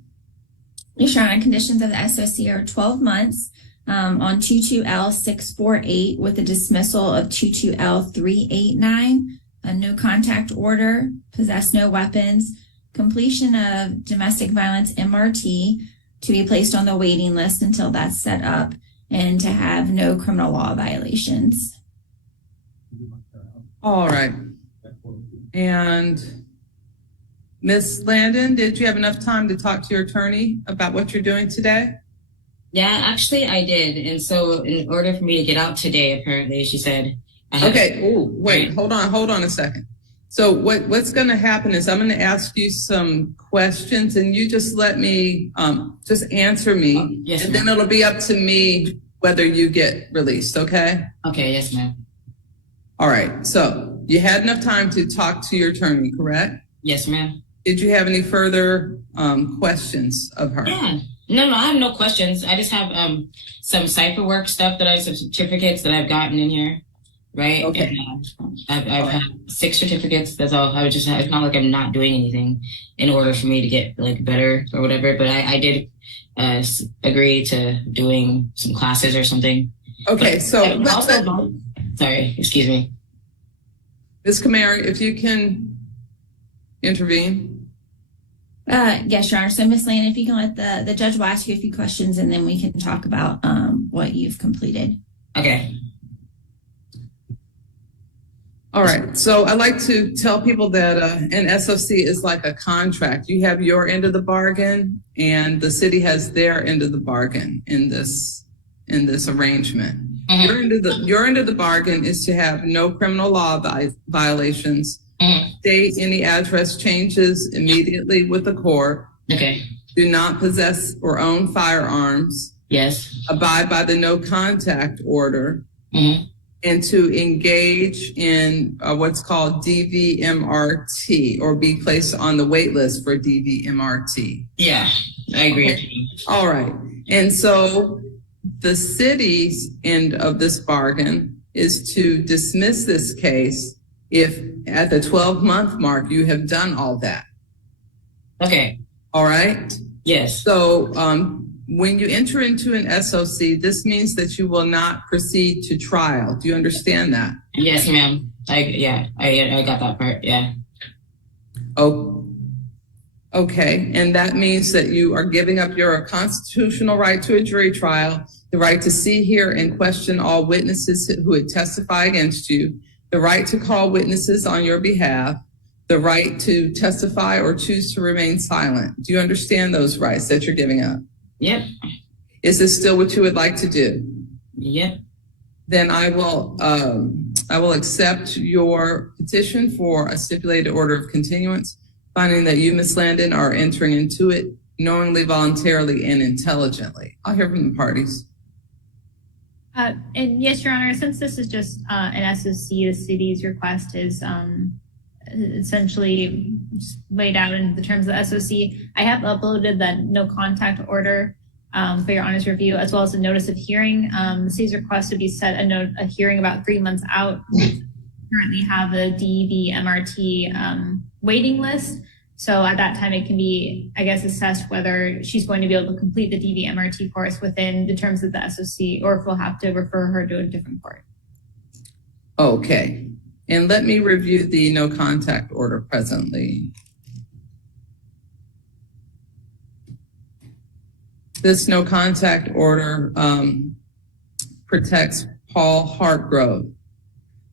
Yes, Your Honor. Conditions of the SOC are 12 months on 22L648 with a dismissal of 22L389, a no contact order, possess no weapons, completion of domestic violence MRT, to be placed on the waiting list until that's set up, and to have no criminal law violations. All right. And Ms. Landon, did you have enough time to talk to your attorney about what you're doing today? Yeah, actually I did. And so in order for me to get out today, apparently, she said. Okay. Oh, wait, hold on a second. So what's going to happen is I'm going to ask you some questions and you just let me, just answer me. Yes, and ma'am. then it'll be up to me whether you get released. Okay. Okay. Yes, ma'am. All right. So you had enough time to talk to your attorney, correct? Yes, ma'am. Did you have any further questions of her? Yeah. No, I have no questions. I just have some cipher work stuff some certificates that I've gotten in here. Right. Okay. And, I've had 6 certificates. That's all. It's not like I'm not doing anything in order for me to get like better or whatever. But I did agree to doing some classes or something. Okay. But so sorry, excuse me. Ms. Kamari, if you can intervene. Yes, Your Honor. So Ms. Landon, if you can let the judge will ask you a few questions and then we can talk about what you've completed. Okay. All right. So I like to tell people that an SOC is like a contract. You have your end of the bargain and the city has their end of the bargain in this arrangement. Mm-hmm. Your end of the bargain is to have no criminal law violations, state any address changes immediately with the court. Okay. Do not possess or own firearms. Yes. Abide by the no contact order. Mm-hmm. And to engage in what's called DVMRT or be placed on the wait list for DVMRT. Yeah, I agree. Okay. All right. And so the city's end of this bargain is to dismiss this case if at the 12-month mark you have done all that. Okay. All right? Yes. So when you enter into an SOC, this means that you will not proceed to trial. Do you understand that? Yes, ma'am. I got that part. Yeah. Oh, okay. And that means that you are giving up your constitutional right to a jury trial, the right to see, hear, and question all witnesses who would testify against you, the right to call witnesses on your behalf, the right to testify or choose to remain silent. Do you understand those rights that you're giving up? Yep. Is this still what you would like to do? Yep. Then I will accept your petition for a stipulated order of continuance, finding that you, Ms. Landon, are entering into it knowingly, voluntarily, and intelligently. I'll hear from the parties. And yes, Your Honor, since this is just an SOC, the city's request is essentially laid out in the terms of the SOC. I have uploaded that no contact order for Your Honor's review, as well as a notice of hearing. The city's request would be set a hearing about 3 months out. We currently have a DVMRT waiting list. So at that time, it can be, I guess, assessed whether she's going to be able to complete the DVMRT course within the terms of the SOC, or if we'll have to refer her to a different court. Okay. And let me review the no contact order presently. This no contact order protects Paul Hartgrove.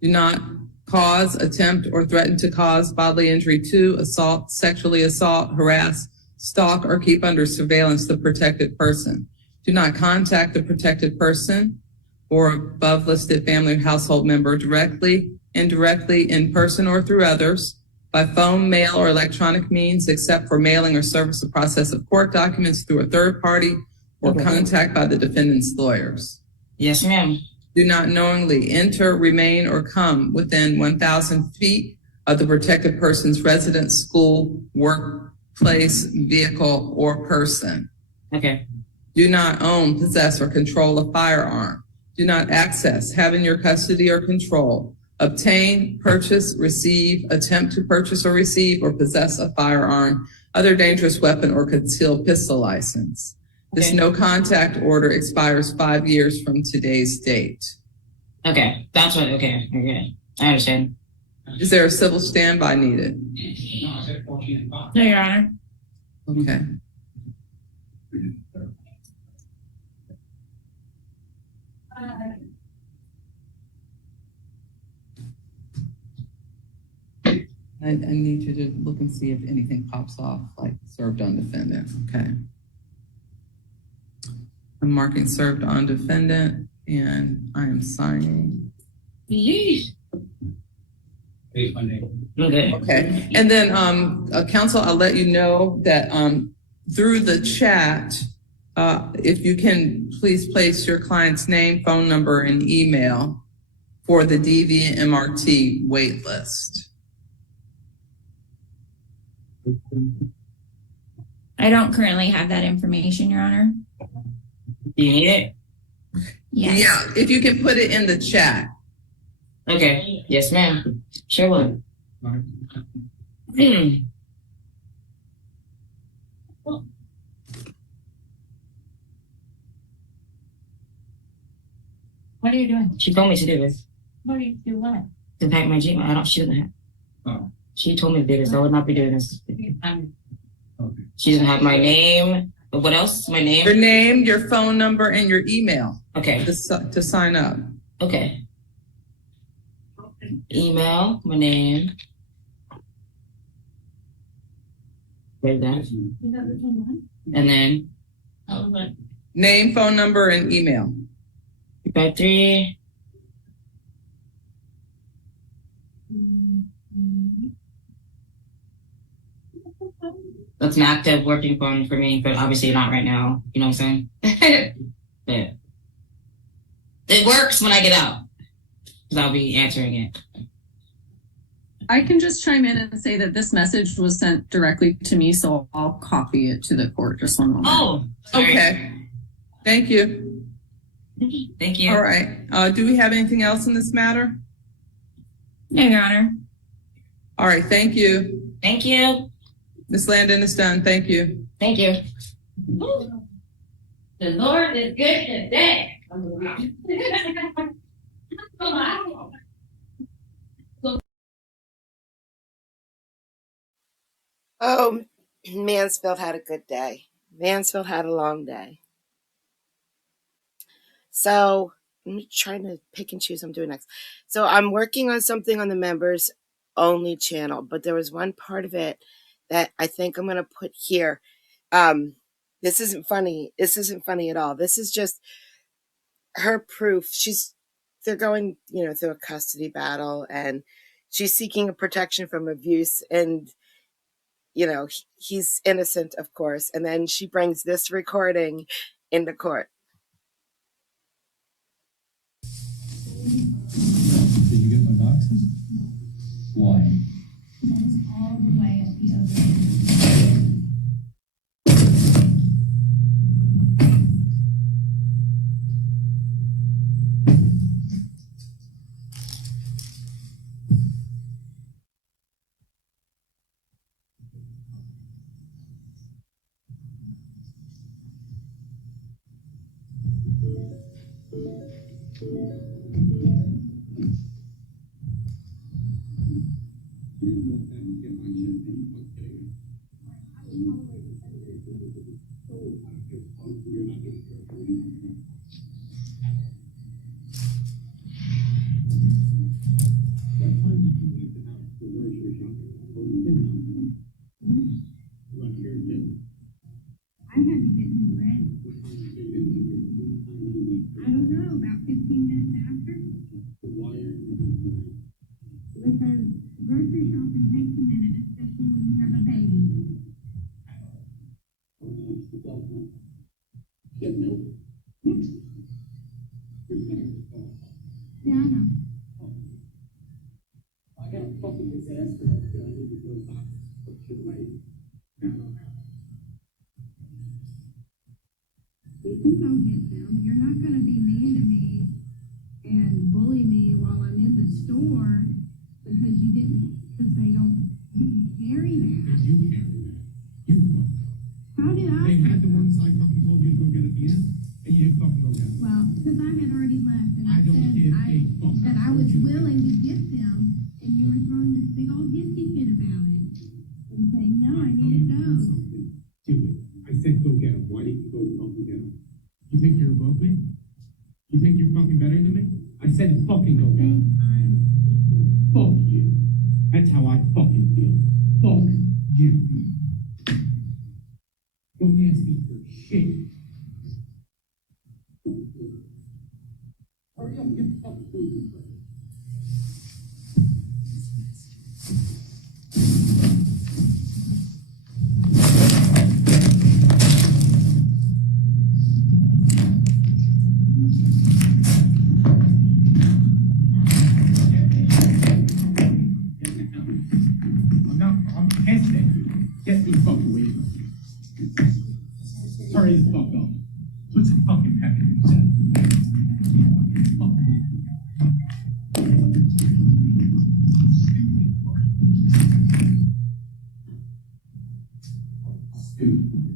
Do not cause, attempt, or threaten to cause bodily injury to, assault, sexually assault, harass, stalk, or keep under surveillance the protected person. Do not contact the protected person or above listed family or household member directly, indirectly, in person, or through others, by phone, mail, or electronic means, except for mailing or service of process of court documents through a third party or contact by the defendant's lawyers. Yes, ma'am. Do not knowingly enter, remain, or come within 1,000 feet of the protected person's residence, school, workplace, vehicle, or person. Okay. Do not own, possess, or control a firearm. Do not access, have in your custody or control, obtain, purchase, receive, attempt to purchase or receive, or possess a firearm, other dangerous weapon, or concealed pistol license. This no contact order expires 5 years from today's date. Okay, that's what, okay, I understand. Is there a civil standby needed? No, Your Honor. Okay. I need you to look and see if anything pops off, like served on defendant. Okay. I'm marking served on defendant, and I am signing. Yeesh. Okay. And then, counsel, I'll let you know that through the chat, if you can please place your client's name, phone number, and email for the DV and MRT wait list. I don't currently have that information, Your Honor. Do you need it? Yes. Yeah, if you can put it in the chat. Okay. Yes, ma'am. Sure will. What are you doing? She told me to do this. What do you do? What? To pack my Gmail. I don't shoot that. Oh. She told me to do this. I would not be doing this. She doesn't have my name. But what else? My name? Your name, your phone number, and your email. Okay. To sign up. Okay. Email, my name. Where's that? And then? Name, phone number, and email. 353. That's an active working phone for me, but obviously not right now. You know what I'm saying? But it works when I get out, because I'll be answering it. I can just chime in and say that this message was sent directly to me, so I'll copy it to the court. Just one moment. Oh, okay. Thank you. Thank you. All right. Do we have anything else in this matter? No, Your Honor. All right. Thank you. Thank you. Ms. Landon is done. Thank you. Thank you. The Lord is good today. Oh, Mansfield had a good day. Mansfield had a long day. So I'm trying to pick and choose what I'm doing next. So I'm working on something on the members only channel, but there was one part of it that I think I'm going to put here. This isn't funny. This isn't funny at all. This is just her proof. They're going, through a custody battle, and she's seeking a protection from abuse, and he's innocent, of course. And then she brings this recording into court. Did you get my boxes? Why? That is all the way at the other end. I had to get him ready. I don't know, about 15 minutes after. Because grocery shopping takes a minute. pregnant, especially when you have a baby. Yeah, I know. I got a fucking disaster up here. I need to go back to your way. If you don't get them, you're not gonna be mean to me and bully me while I'm in the store because they don't carry that. You carry that. You fucked up. How did I? They had the ones I fucking told you to go get at the end, and you didn't fucking go get them. Well, because I had already left and I don't said give a fuck. that I was willing to get them and you were throwing this big old hissy fit about it and saying, no, I need to go. Do it. I said go get them. Why didn't you go fucking get them? You think you're above me? You think you're fucking better than me? I said fucking go get them. Fuck you. That's how I fucking feel. Fuck you. Don't ask me for shit. Hurry up, get fucking food. I'm pissed at you. Get the fuck away from me. Hurry the fuck up. Put some fucking pep in your step. Stupid.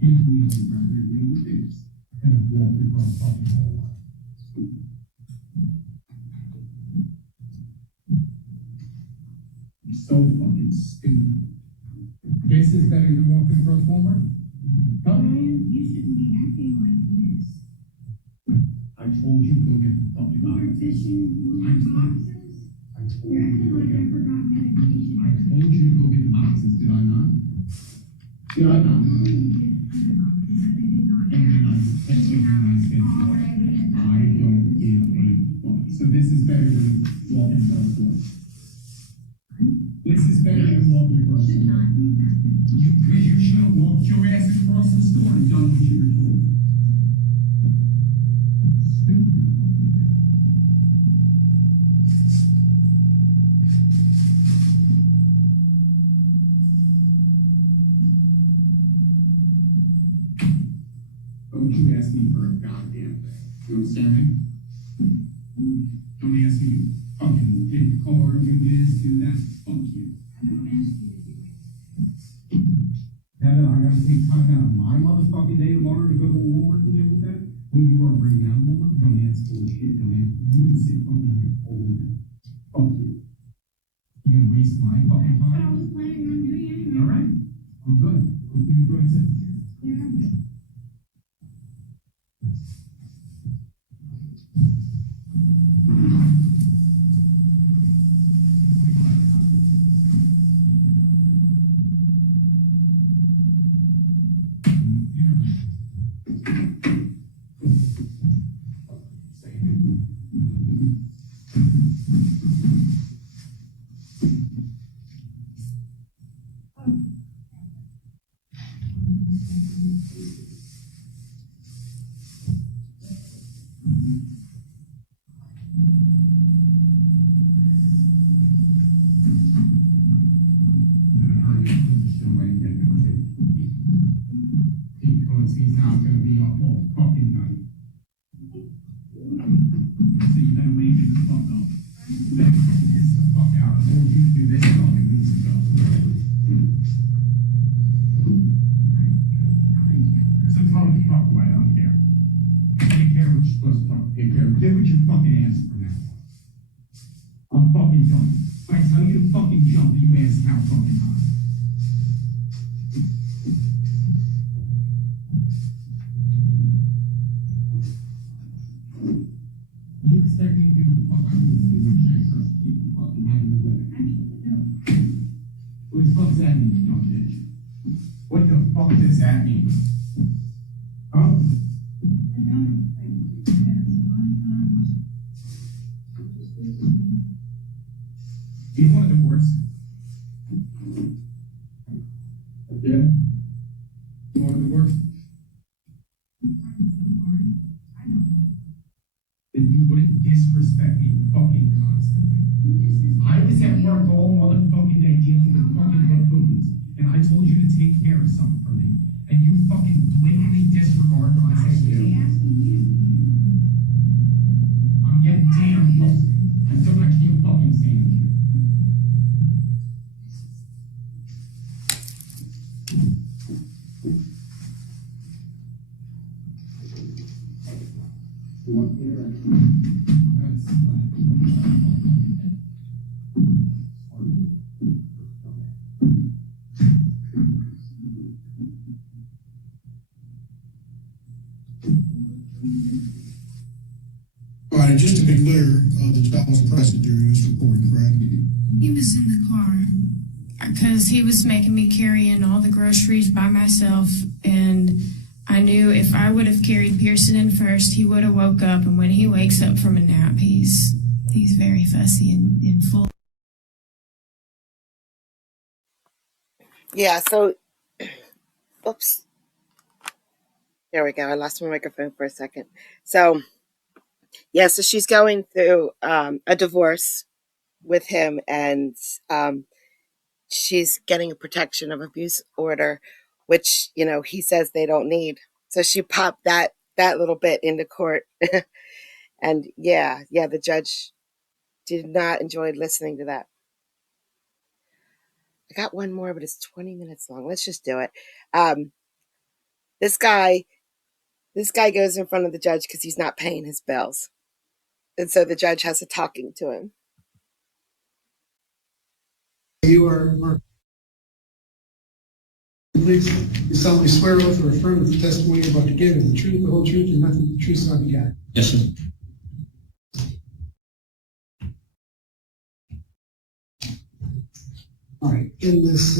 Can't believe you rather agree with this than have walked across fucking whole life. You're so fucking stupid. This is better than walking across Walmart? Huh? Brian, you shouldn't be acting like this. I told you to go get the fucking We were boxes. fishing with boxes. I told You're you to acting go like get I forgot medication. I told you to go get the boxes, did I not? Did I not? Only you did other boxes that they did not And then I have. said to you when I spent it. Already at that I don't give a fuck. So this is better than walking across the road. This is better than walking across the Should road. not be happening. You should have walked your ass across the store and done what you were told. Stupid. Don't you ask me for a goddamn thing. You understand me? Don't ask me to fucking get the car, do this, do that. Fuck you. I don't ask you to do it. Now I gotta take time out of my motherfucking day tomorrow to go to Walmart and deal with that? When you were already out of Walmart? Don't answer bullshit, don't answer. You can sit fucking here holding that. Fuck you. You can waste my fucking That's what I time? was planning on doing anyway. Alright, I'm good. Hope you enjoy sitting here. Yeah. Because he's not gonna be up all fucking night. So you better wake the fuck up. Get the fuck out. I told you to do this fucking weeks ago. So tell him to fuck away, I don't care. Take care of what you're supposed to fucking take care of. Do what you're fucking asked for now. I'm fucking done. If I tell you to fucking jump, you ask how fucking high. You expect me to do what the fuck I need to do to check her to keep the fucking having the way? Actually, no. What the fuck does that mean, dumb bitch? What the fuck does that mean? Huh? I don't think because a lot of times. Do you want a divorce? Yeah? You want a divorce? Then you wouldn't disrespect me fucking constantly. I was at work all motherfucking day dealing with fucking buffoons, and I told you to take care of something for me, and you fucking blatantly disregard what I say to you. I'm getting damn fucked. I can't fucking stand you. You want me to All right, and just to be clear, the child wasn't present during this recording, correct? He was in the car because he was making me carry in all the groceries by myself, and I knew if I would have carried Pearson in first, he would have woke up, and when he wakes up from a nap, he's very fussy and full. Yeah, so, oops. There we go. I lost my microphone for a second. So, yeah, so she's going through a divorce with him, and she's getting a protection of abuse order, which, you know, he says they don't need. So she popped that little bit into court. And yeah, the judge did not enjoy listening to that. I got one more, but it's 20 minutes long. Let's just do it. This guy goes in front of the judge because he's not paying his bills. And so the judge has a talking to him. You are please, you solemnly swear oath or affirm that the testimony you're about to give is the truth, the whole truth, and nothing but the truth, so help you God. Yes, sir. All right, in this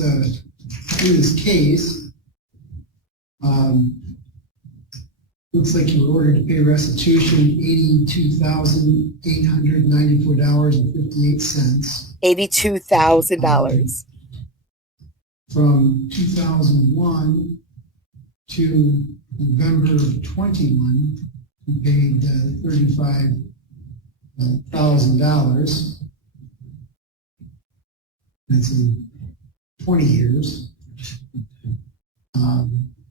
case, looks like you were ordered to pay restitution $82,894.58. $82,000. From 2001 to November of 21, you paid $35,000. That's in 20 years.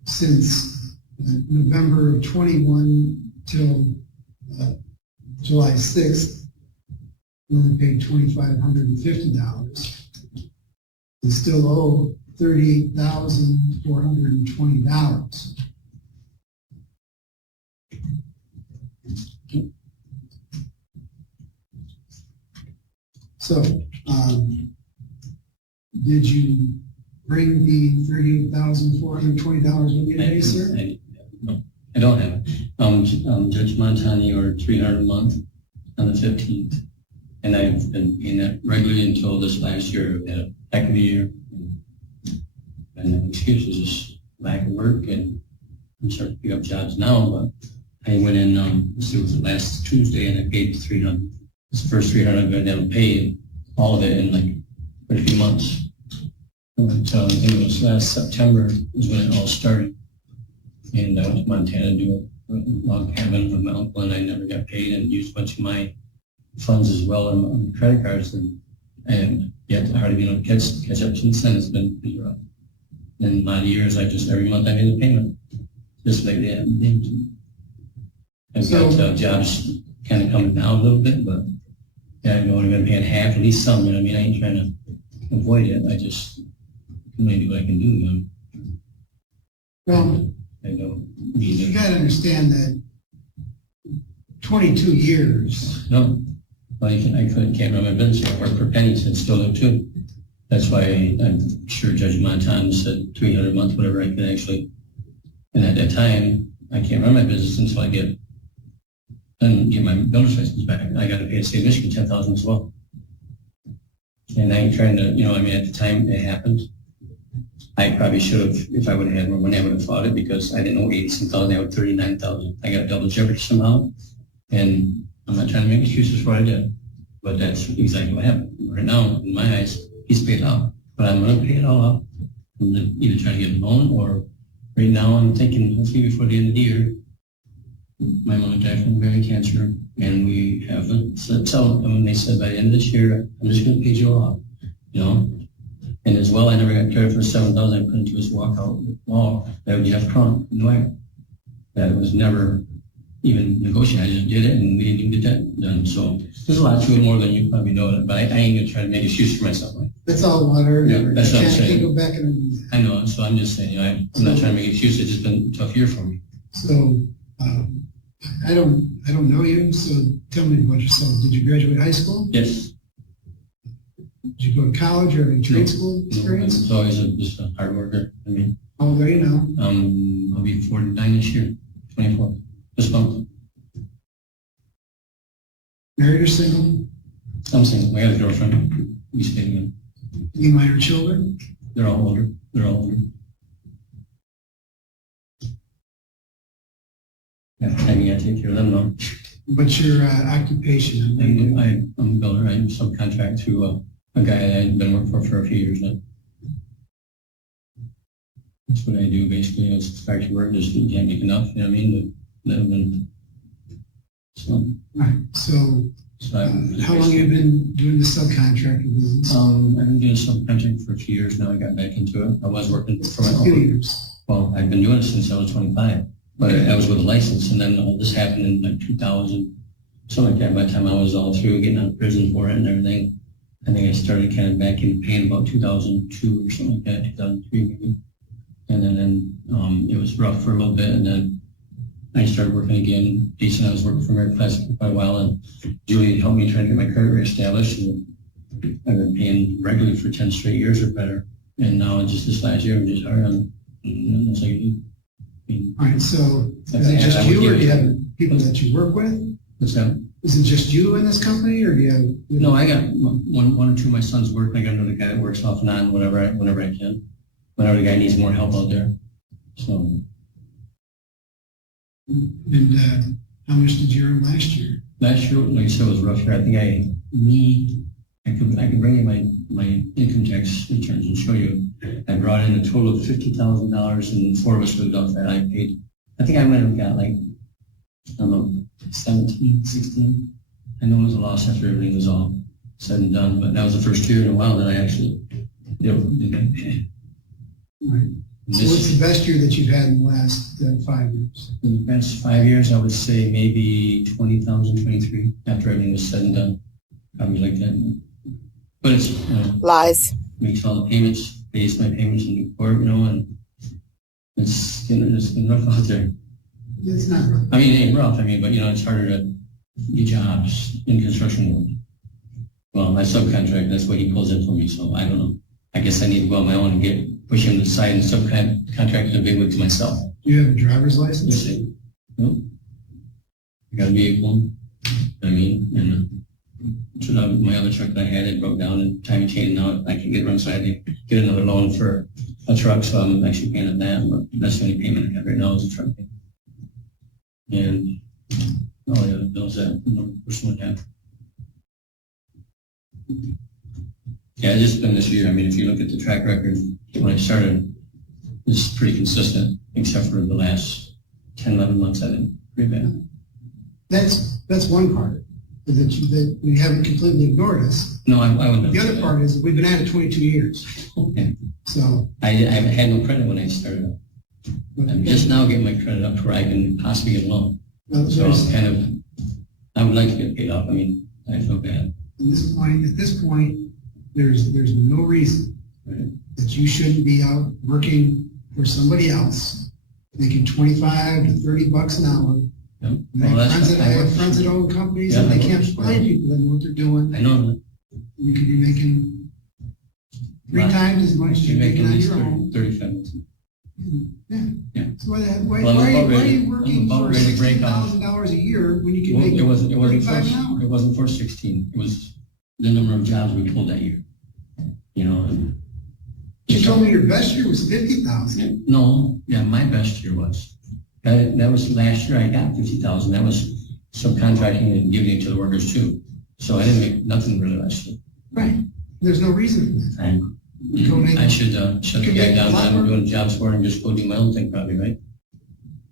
Since November of 21 till July 6th, you only paid $2,550. You still owe $38,420. So, did you bring the $38,420 with you today, sir? No, I don't have it. Judge Montani ordered $300 a month on the 15th, and I've been paying that regularly until this last year. I've had a heck of a year, and the excuse is just lack of work, and I'm starting to pick up jobs now, but I went in, it was last Tuesday, and I paid $300. It's the first $300 I've been able to pay, all of it in like a few months. So I think it was last September is when it all started. And I went to Montana to do a log cabin with my uncle, and I never got paid, and used a bunch of my funds as well on credit cards. And yet hardly been able to catch up since then. It's been pretty rough. In a lot of years, every month I made a payment. Just like that. I've got jobs kind of coming down a little bit, but yeah, I'm only going to pay half, at least some. You know what I mean? I ain't trying to avoid it. I just maybe what I can do. Well, you got to understand that 22 years. No, well, can't run my business. I work for pennies and still do too. That's why I'm sure Judge Montana said $300 a month, whatever I could actually. And at that time, I can't run my business until I get my builder's license back. I got to pay the state of Michigan $10,000 as well. And I ain't trying to, at the time it happened, I probably should have, if I would have had more money, I would have fought it because I didn't owe $86,000, I owed $39,000. I got double jeopardy somehow, and I'm not trying to make excuses for what I did, but that's exactly what happened. Right now, in my eyes, he's paid out, but I'm going to pay it all out. either try to get a loan or right now I'm thinking hopefully before the end of the year, my mom died from ovarian cancer and we have a tell them, and they said by the end of this year, I'm just going to pay Joe off, you know? And as well, I never got credit for $7,000 I put into his walkout wall. That was Jeff Crum, that was never even negotiated. I just did it and we didn't even get that done. So there's a lot to it more than you probably know, but I ain't gonna try to make excuses for myself. That's all water. Yeah, that's what I'm I saying. can't go back and I know, so I'm just saying, I'm not trying to make excuses. It's just been a tough year for me. So, I don't know you, so tell me about yourself. Did you graduate high school? Yes. Did you go to college or any trade school experience? I was always just a hard worker. I mean, how old are you now? I'll be 49 this year, 24, this month. Married or single? I'm single. I got a girlfriend. We stay together. Any minor children? They're all older. Yeah, I gotta take care of them though. What's your occupation? I'm a builder. I subcontract to a guy that I've been working for a few years now. That's what I do basically. I start to work, just can't make enough, you know what I mean? So how long have you been doing the subcontracting business? I've been doing subcontracting for a few years now. I got back into it. I was working for my own. Years. Well, I've been doing it since I was 25, but I was with a license, and then all this happened in like 2000, something like that. By the time I was all through getting out of prison for it and everything, I think I started kind of back into paying about 2002 or something like that, 2003 maybe. And then it was rough for a little bit, and then I started working again decent. I was working for American Classic for quite a while, and Julie helped me try to get my credit reestablished. And I've been paying regularly for 10 straight years or better. And now just this last year, I'm just hard on almost like you. All right, so is it just you, or do you have people that you work with? What's that? Is it just you in this company, or do you have? No, I got one or two of my sons work. I got another guy that works off and on whenever I can. Whenever the guy needs more help out there. So. And how much did you earn last year? Last year, like I said, was a rough year. I think I could bring in my income tax returns and show you. I brought in a total of $50,000, and 4 of us lived off that. I paid. I think I might have got like, I don't know, 17, 16. I know it was a loss after everything was all said and done, but that was the first year in a while that I actually did that. All right. So what's the best year that you've had in the last 5 years? In the past 5 years, I would say maybe 20,000, 23, after everything was said and done. Probably like that. But it's, lies. Makes all the payments, pays my payments in court, and it's been rough out there. It's not rough. I mean, it ain't rough, but it's harder to get jobs in construction world. Well, my subcontract, that's what he pulls in for me, so I don't know. I guess I need to go on my own and push him to the side and subcontract a big wig to myself. Do you have a driver's license? Yes, no. I got a vehicle. And my other truck that I had, it broke down and time chain. Now I can get run, so I had to get another loan for a truck, so I'm actually paying on that. But that's the only payment I have right now is a truck payment. And all the other bills that personally have. Yeah, it's just been this year. If you look at the track record, when I started, it's pretty consistent, except for the last 10, 11 months, I've been pretty bad. That's one part, is that you haven't completely ignored us. No, I wouldn't. The other part is we've been at it 22 years. Okay. So. I had no credit when I started. I'm just now getting my credit up to where I can possibly get a loan. So I would like to get paid off. I feel bad. At this point, there's no reason that you shouldn't be out working for somebody else, making $25 to $30 an hour. Yep. I have friends that own companies, and they can't find people that know what they're doing. I know that. You could be making 3 times as much as you're making on your own. 35. Yeah. So why are you working for $16,000 a year when you can make $35 an hour? It wasn't for 16. It was the number of jobs we pulled that year. You told me your best year was 50,000. No, my best year was. That was last year. I got 50,000. That was subcontracting and giving it to the workers too. So I didn't make nothing really last year. Right. There's no reason for that. should shut the guy down that I'm doing jobs for and just go do my own thing probably, right?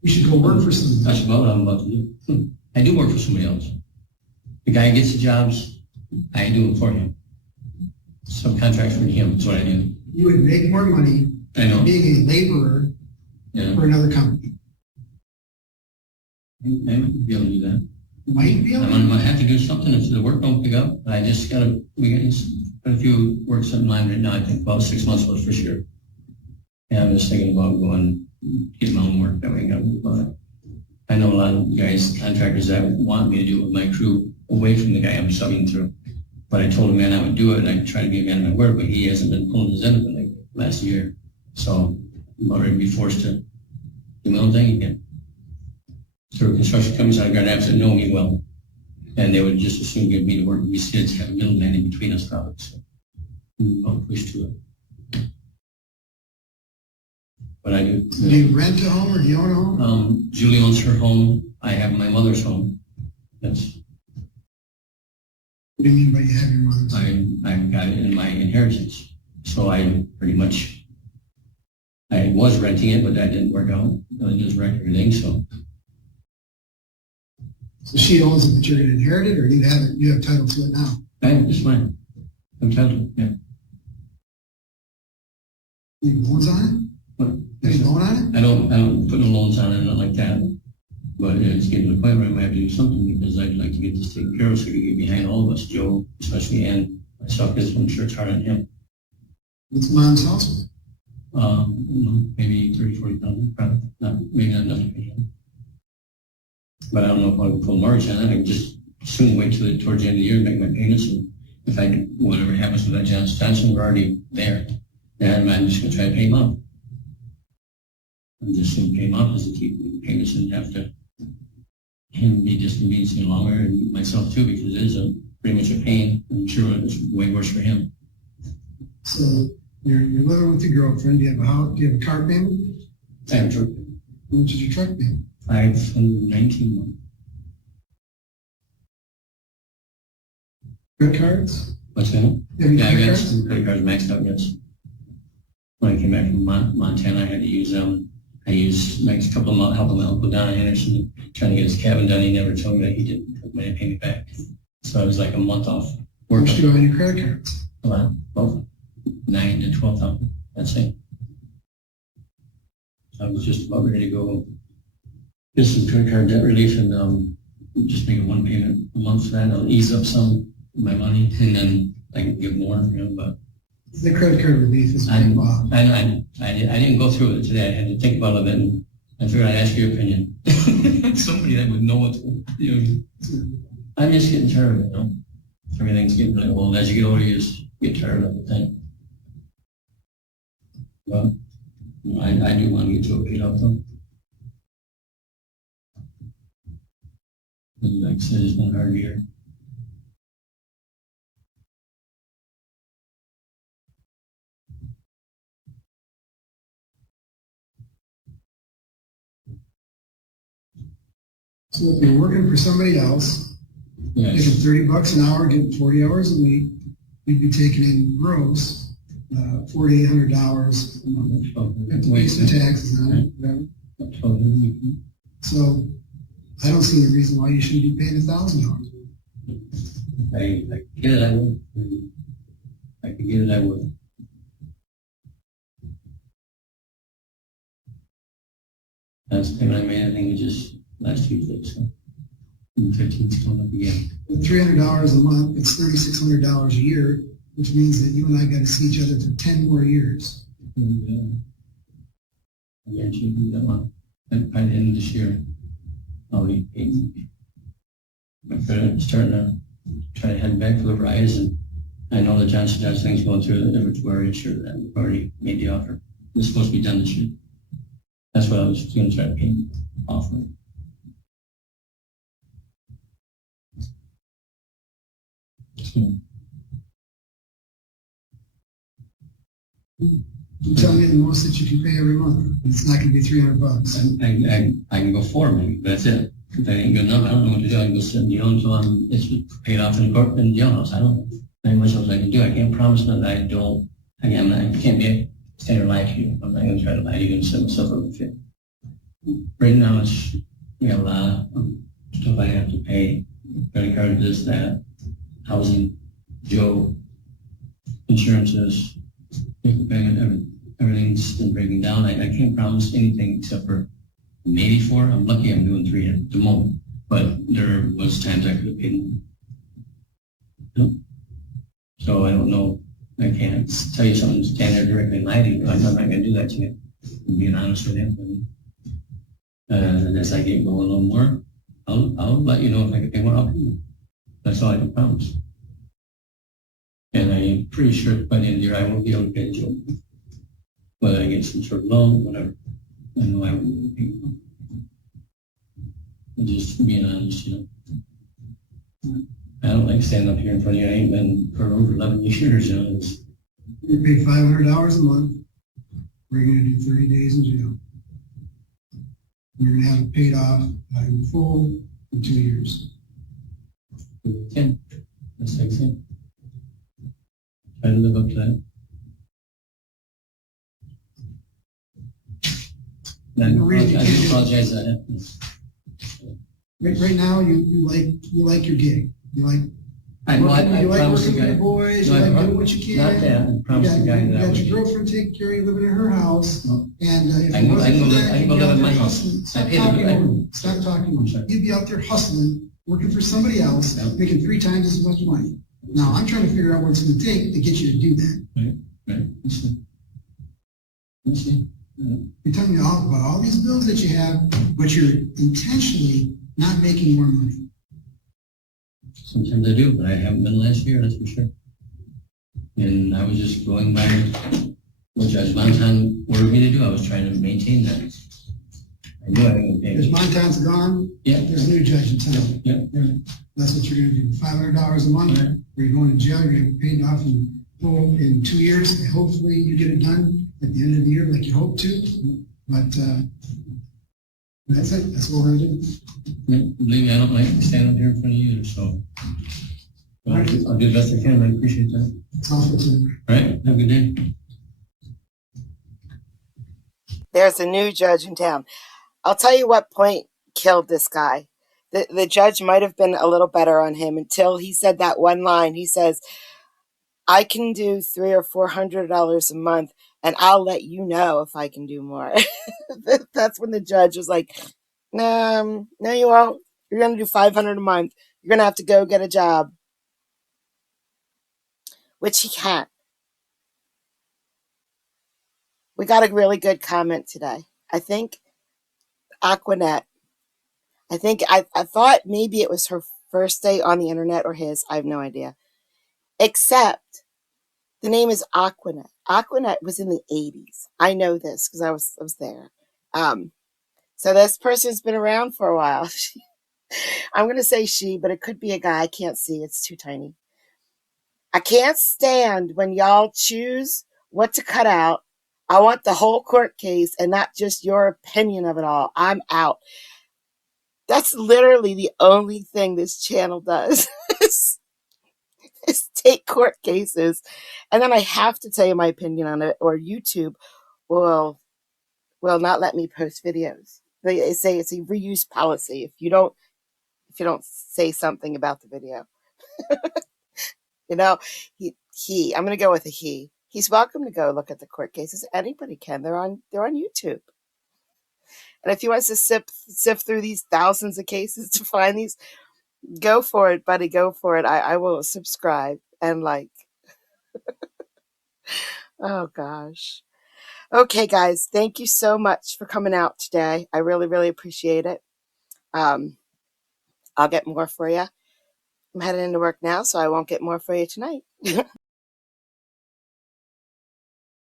You should go work for somebody. That's about what I'm about to do. I do work for somebody else. The guy gets the jobs, I do it for him. Subcontract for him, that's what I do. You would make more money I know. being a laborer for another company. I might be able to do that. Might be able to. I'm gonna have to do something if the work don't pick up. I just we got a few works in line right now, I think about 6 months worth for sure. And I'm just thinking about going, get my own work that way. I know a lot of guys, contractors that want me to do it with my crew away from the guy I'm subbing through. But I told a man I would do it, and I try to be a man of my word, but he hasn't been pulling his end of it like last year. So I'm already be forced to do my own thing again. Through construction companies out of Grand Rapids that know me well, and they would just as soon give me to work. We still have a middleman in between us probably. So I'll push to it. But I do. Do you rent a home or do you own a home? Julie owns her home. I have my mother's home. Yes. What do you mean by you have your mother's home? I got it in my inheritance. So I pretty much, I was renting it, but that didn't work out. I just wrecked everything, so. So she owns it, but you're going to inherit it, or you have it? You have title to it now. It's mine. I'm titled, yeah. Any loans on it? What? Any loan on it? I don't put no loans on it, not like that. But it's getting to the point where I might have to do something because I'd like to get this taken care of so we can get behind all of us, Joe, especially, and myself, because I'm sure it's hard on him. What's mom's house? Maybe 30, 40,000, probably. Maybe not enough to pay him. But I don't know if I can pull mortgage on it. I can just soon wait till towards the end of the year and make my payments. And if whatever happens with that Johnson, we're already there. And I'm just going to try to pay him off. I'm just going to pay him off as to keep making payments and have to him be disconvenienced any longer, and myself too, because it is pretty much a pain. I'm sure it's way worse for him. So you're living with your girlfriend. Do you have a house? Do you have a car payment? I have a truck payment. How much is your truck payment? 519 months. Credit cards? What's that? Yeah, I got some credit cards maxed out, yes. When I came back from Montana, I had to use them. I used a couple of months helping my uncle Don Anderson trying to get his cabin done. He never told me that he didn't pay me back. So I was like a month off work. How much do you have on your credit cards? Both 9 to 12,000. That's it. I was just about ready to go get some credit card debt relief and just make one payment a month for that. I'll ease up some of my money and then I can give more, but the credit card relief is I didn't go through it today. I had to think about it and I figured I'd ask your opinion. Somebody that would know what to do. I'm just getting tired of it, Everything's getting really old. As you get older, you just get tired of the thing. Well, I do want to get to it paid off though. And like I said, it's been a hard year. So if you're working for somebody else, making $30 an hour, getting 40 hours a week, you'd be taking in gross $4,800 a month. Have to pay some taxes on it. So I don't see any reason why you shouldn't be paying $1,000. If I could get it, I would. If I could get it, I would. That's the payment I made. I think it just last Tuesday, so the 15th's coming up again. With $300 a month, it's $3,600 a year, which means that you and I got to see each other for 10 more years. Yeah. I guarantee you that one. By the end of this year, I'll be paying. My credit is starting to try to head back for the rise, and I know the Johnson thing's going through the inventory issue that we've already made the offer. It's supposed to be done this year. That's what I was going to try to pay off of. You tell me the most that you can pay every month. It's not going to be $300. I can go forward, maybe, but that's it. If that ain't good enough, I don't know what to do. I can go sit in jail until it's paid off in the jailhouse. I don't know. Not much else I can do. I can't promise nothing. I can't be stand or lie to you. I'm not going to try to lie to you and set myself up with it. Right now, we have a lot of stuff I have to pay. Credit card, this, that, housing, Joe, insurances, everything's been breaking down. I can't promise anything except for maybe 4. I'm lucky I'm doing 3 at the moment, but there was times I could have paid more. Nope. So I don't know. I can't tell you something, stand there directly and lie to you. I'm not going to do that to you. I'm being honest with you. And as I get going a little more, I'll let you know if I can pay more. I'll pay you. That's all I can promise. And I'm pretty sure by the end of the year I will be able to pay the Joe. Whether I get some sort of loan, whatever. I know I will be able to pay you. I'm just being honest, you know. I don't like standing up here in front of you. I ain't been for over 11 years, you know. You're paid $500 a month. We're going to do 30 days in jail. You're going to have it paid off in full in 2 years. 10. That's excellent. Try to live up to that. I apologize that happens. Right now, you like your gig. You like I working promised with the guy. the boys. No, You like doing what you can. Not that. I promised the guy that I You got would. your girlfriend taking care of you, living in her house. No. And if I it can wasn't go for live- that, I can you'd go be live out in there my house. hustling. I Stop pay the- talking I- more. Stop talking more. You'd be out there hustling, working for somebody else, making 3 times as much money. Now, I'm trying to figure out what it's going to take to get you to do that. Right. Let's see. You're telling me about all these bills that you have, but you're intentionally not making more money. Sometimes I do, but I haven't been last year, that's for sure. And I was just going by what Judge Montan ordered me to do. I was trying to maintain that. I knew I didn't pay. Because Montan's gone, there's a new judge in town. That's what you're going to do. $500 a month, or you're going to jail, you're going to get paid off in full in 2 years. Hopefully you get it done at the end of the year like you hope to. But that's it. That's what we're going to do. Yeah, believe me, I don't like standing up here in front of you either, so. I'll do the best I can. I appreciate that. It's all for today. All right, have a good day. There's a new judge in town. I'll tell you what point killed this guy. The judge might have been a little better on him until he said that one line. He says, I can do $300 or $400 a month, and I'll let you know if I can do more. That's when the judge was like, no, you won't. You're going to do $500 a month. You're going to have to go get a job. Which he can't. We got a really good comment today. I think Aquanet. I thought maybe it was her first day on the internet or his. I have no idea. Except the name is Aquanet. Aquanet was in the 80s. I know this because I was there. So this person's been around for a while. I'm going to say she, but it could be a guy. I can't see. It's too tiny. I can't stand when y'all choose what to cut out. I want the whole court case and not just your opinion of it all. I'm out. That's literally the only thing this channel does is take court cases. And then I have to tell you my opinion on it, or YouTube will not let me post videos. They say it's a reuse policy if you don't say something about the video. You know, I'm going to go with a he. He's welcome to go look at the court cases. Anybody can. They're on YouTube. And if he wants to sift through these thousands of cases to find these, go for it, buddy. Go for it. I will subscribe and like. Oh, gosh. Okay, guys. Thank you so much for coming out today. I really, really appreciate it. I'll get more for you. I'm heading into work now, so I won't get more for you tonight.